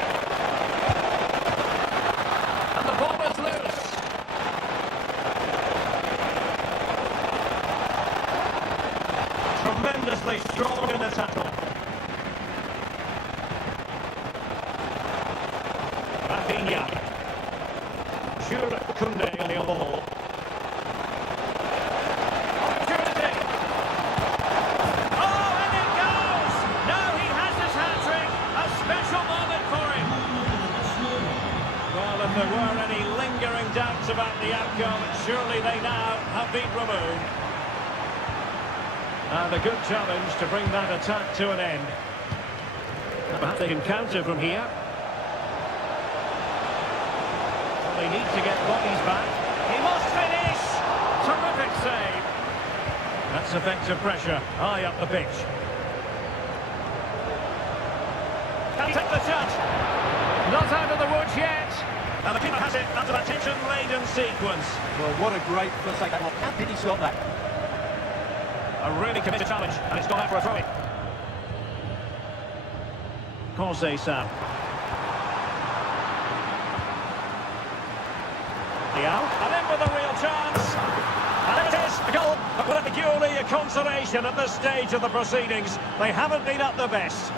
And the ball is loose. Tremendously strong in the tackle. Rafinha. Jules Koundé on the other ball. Opportunity. Oh, and it goes! Now he has his hat-trick. A special moment for him. Well, if there were any lingering doubts about the outcome, surely they now have been removed. And a good challenge to bring that attack to an end. Perhaps they can counter from here. They need to get bodies back. He must finish! Terrific save. That's effective pressure, high up the pitch. Can he take the shot? Not out of the woods yet. And the keeper has it under that tension-laden sequence. Well, what a great first take that one. How did he stop that? A really committed challenge, and it's gone out for a throw-in. Conseil Sam. And in with a real chance. And it is a goal. But what a peculiar consolation at this stage of the proceedings. They haven't been at their best.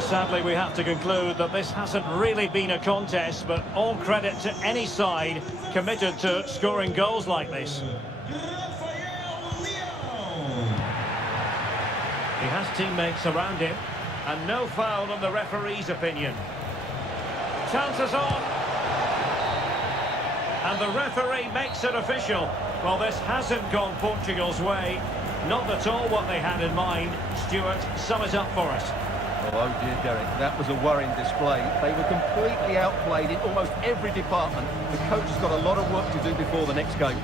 Sadly, we have to conclude that this hasn't really been a contest, but all credit to any side committed to scoring goals like this. He has teammates around him, and no foul in the referee's opinion. Chances on. And the referee makes it official. Well, this hasn't gone Portugal's way. Not at all what they had in mind. Stuart, sum it up for us. Oh dear, Derek, that was a worrying display. They were completely outplayed in almost every department. The coach has got a lot of work to do before the next game.